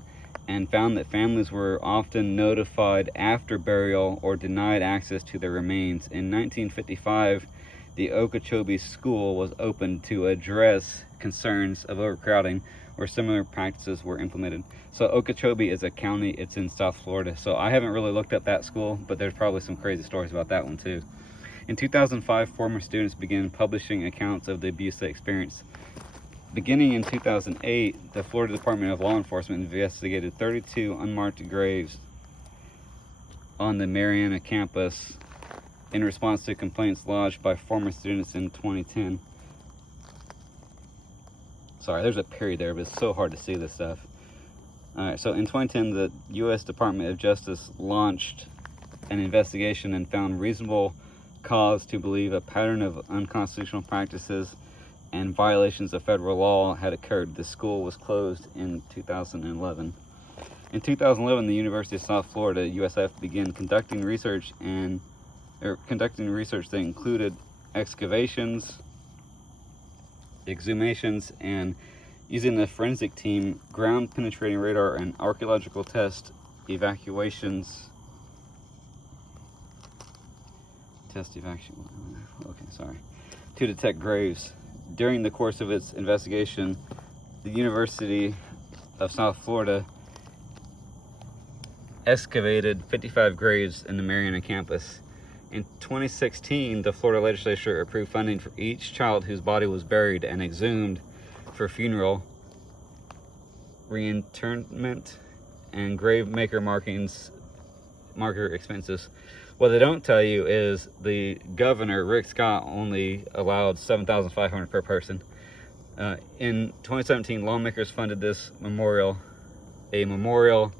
and found that families were often notified after burial or denied access to their remains. In 1955, the Okeechobee School was opened to address concerns of overcrowding, where similar practices were implemented. So Okeechobee is a county, it's in South Florida. So I haven't really looked up that school, but there's probably some crazy stories about that one too. In 2005, former students began publishing accounts of the abuse they experienced. Beginning in 2008, the Florida Department of Law Enforcement investigated 32 unmarked graves on the Marianna campus in response to complaints lodged by former students in 2010. Sorry, there's a period there, but it's so hard to see this stuff. Alright, so in 2010, the U.S. Department of Justice launched an investigation and found reasonable cause to believe a pattern of unconstitutional practices and violations of federal law had occurred. The school was closed in 2011. In 2011, the University of South Florida, USF, began conducting research that included excavations, exhumations, and using the forensic team, ground penetrating radar, and archaeological test evacuations. To detect graves. During the course of its investigation, the University of South Florida excavated 55 graves in the Marianna campus. In 2016, the Florida legislature approved funding for each child whose body was buried and exhumed for funeral, reinterment, and grave marker expenses. What they don't tell you is the governor, Rick Scott, only allowed $7,500 per person. In 2017, lawmakers funded this memorial, a memorial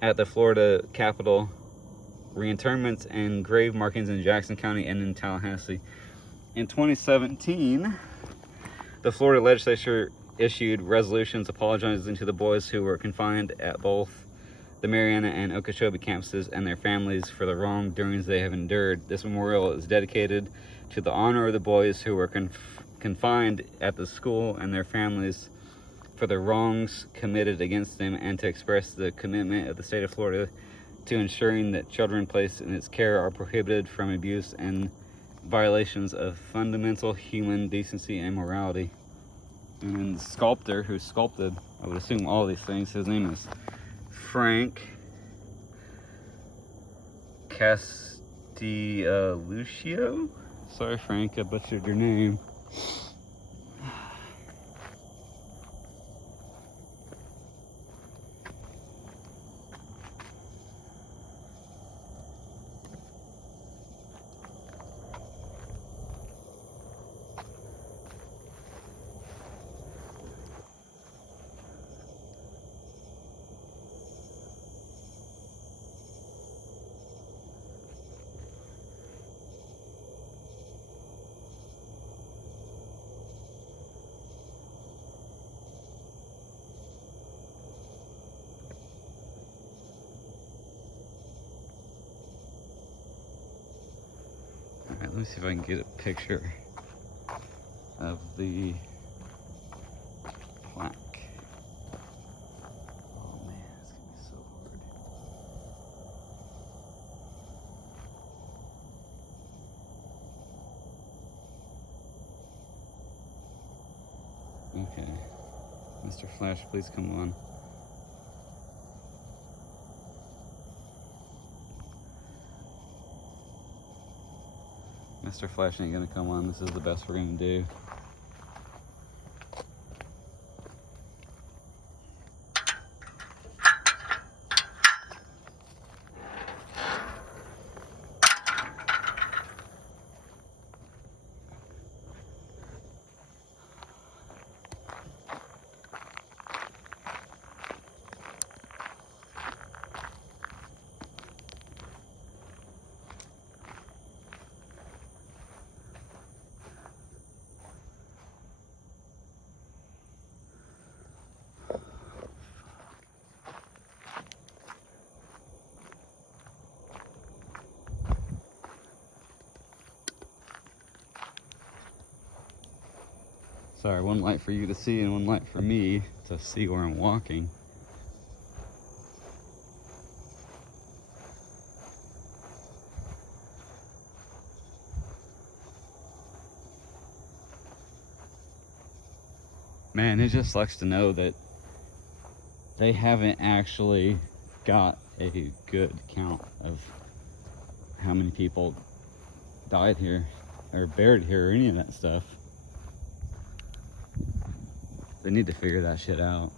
at the Florida Capitol, reinterments and grave markings in Jackson County and in Tallahassee. In 2017, the Florida legislature issued resolutions apologizing to the boys who were confined at both the Marianna and Okeechobee campuses and their families for the wrongdoings they have endured. This memorial is dedicated to the honor of the boys who were confined at the school and their families for the wrongs committed against them, and to express the commitment of the state of Florida to ensuring that children placed in its care are prohibited from abuse and violations of fundamental human decency and morality. And the sculptor who sculpted, I would assume, all these things, his name is Frank Castiluccio. Sorry, Frank, I butchered your name. Alright, let me see if I can get a picture of the plaque. Oh man, it's gonna be so hard. Okay. Mr. Flash, please come on. Mr. Flash ain't gonna come on. This is the best we're gonna do. Sorry, one light for you to see and one light for me to see where I'm walking. Man, it just sucks to know that they haven't actually got a good count of how many people died here or buried here or any of that stuff. They need to figure that shit out.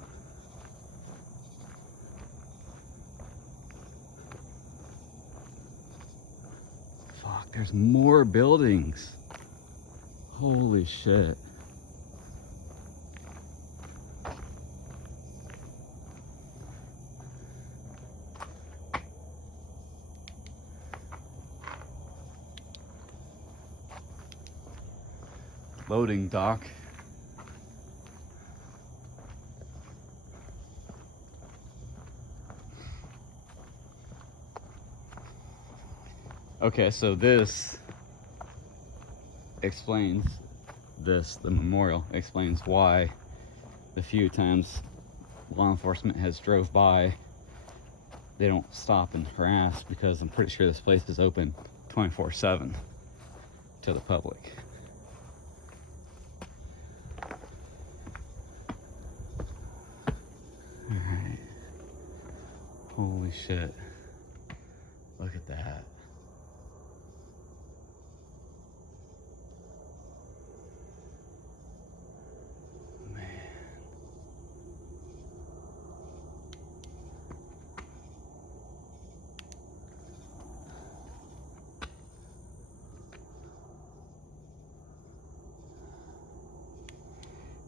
Fuck, there's more buildings. Holy shit. Loading dock. Okay, so this explains this, the memorial explains why the few times law enforcement has drove by, they don't stop and harass, because I'm pretty sure this place is open 24/7 to the public. Holy shit. Look at that. Man.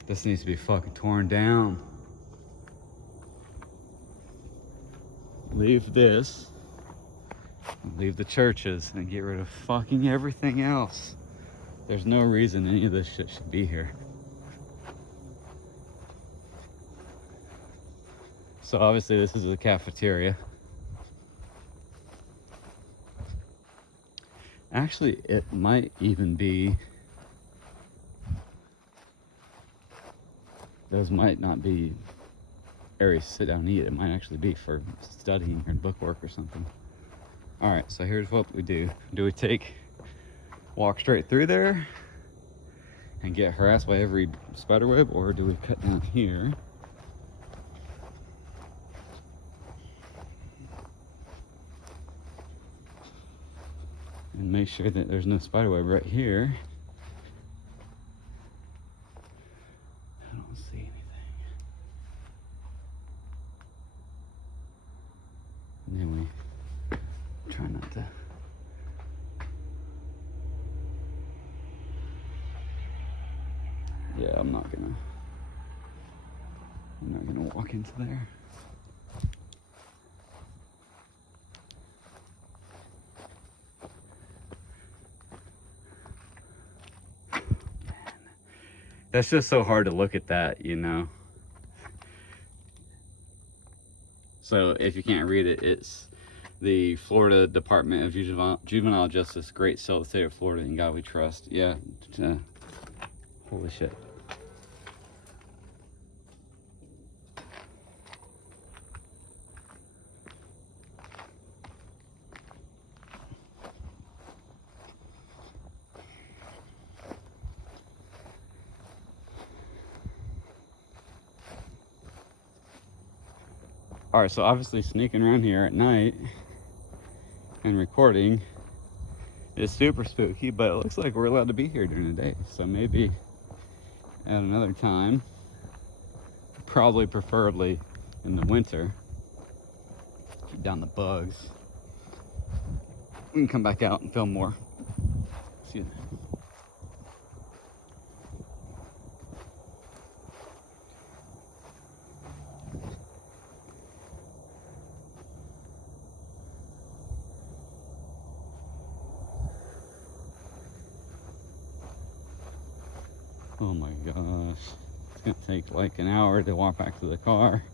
This needs to be fucking torn down. Leave this. Leave the churches and get rid of fucking everything else. There's no reason any of this shit should be here. So obviously this is a cafeteria. Actually, it might even be, those might not be areas to sit down and eat. It might actually be for studying or bookwork or something. All right, so here's what we do. Do we walk straight through there and get harassed by every spider web, or do we cut down here? And make sure that there's no spider web right here. I don't see anything. And then we try not to. Yeah, I'm not gonna walk into there. That's just so hard to look at that, you know. So if you can't read it, it's the Florida Department of Juvenile Justice, Great Sale of the State of Florida, in God we trust. Yeah, holy shit. All right, so obviously sneaking around here at night and recording is super spooky, but it looks like we're allowed to be here during the day. So maybe at another time, probably preferably in the winter, keep down the bugs, we can come back out and film more. Excuse me. Oh my gosh, it's gonna take like an hour to walk back to the car.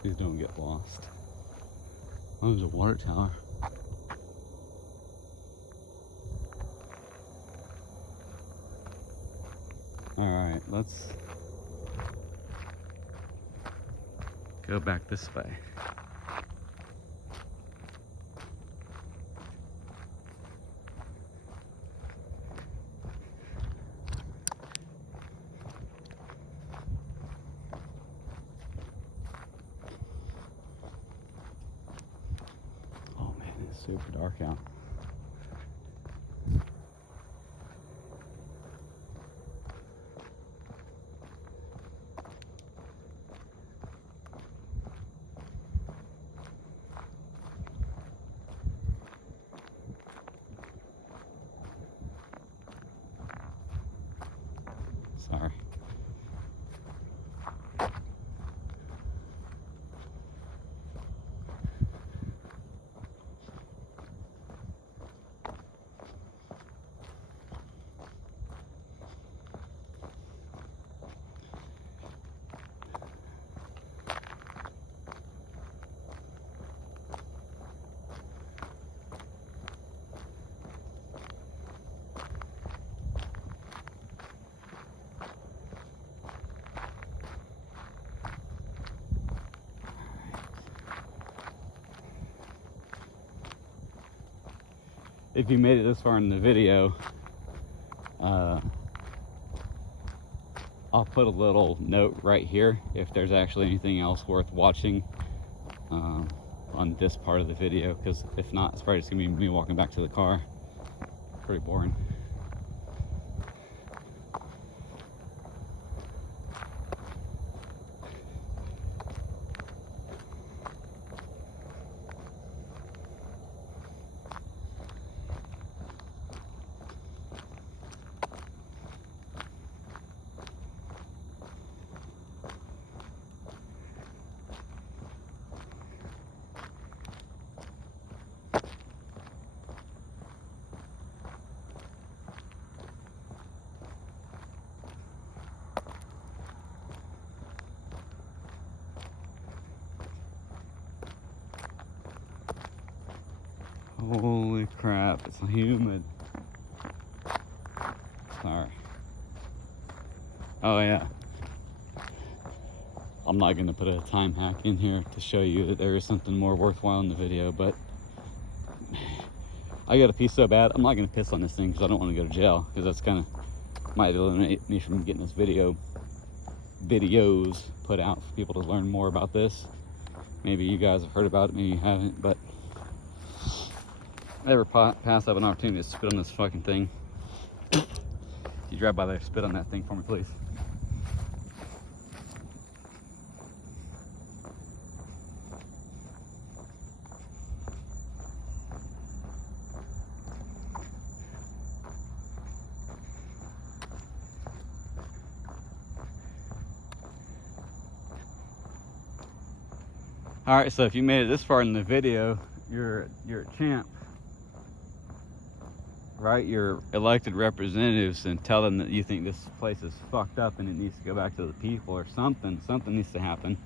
Please don't get lost. Oh, there's a water tower. Alright, let's go back this way. Super dark out. Sorry. If you made it this far in the video, I'll put a little note right here if there's actually anything else worth watching on this part of the video, because if not, it's probably just gonna be me walking back to the car. Pretty boring. Holy crap, it's humid. Sorry. Oh yeah. I'm not gonna put a time hack in here to show you that there is something more worthwhile in the video, but I gotta pee so bad. I'm not gonna piss on this thing because I don't want to go to jail, because that's kind of might eliminate me from getting this videos put out for people to learn more about this. Maybe you guys have heard about it, maybe you haven't, but never pass up an opportunity to spit on this fucking thing. If you drive by there, spit on that thing for me, please. All right, so if you made it this far in the video, you're a champ, right? You're elected representatives, and tell them that you think this place is fucked up and it needs to go back to the people or something. Something needs to happen.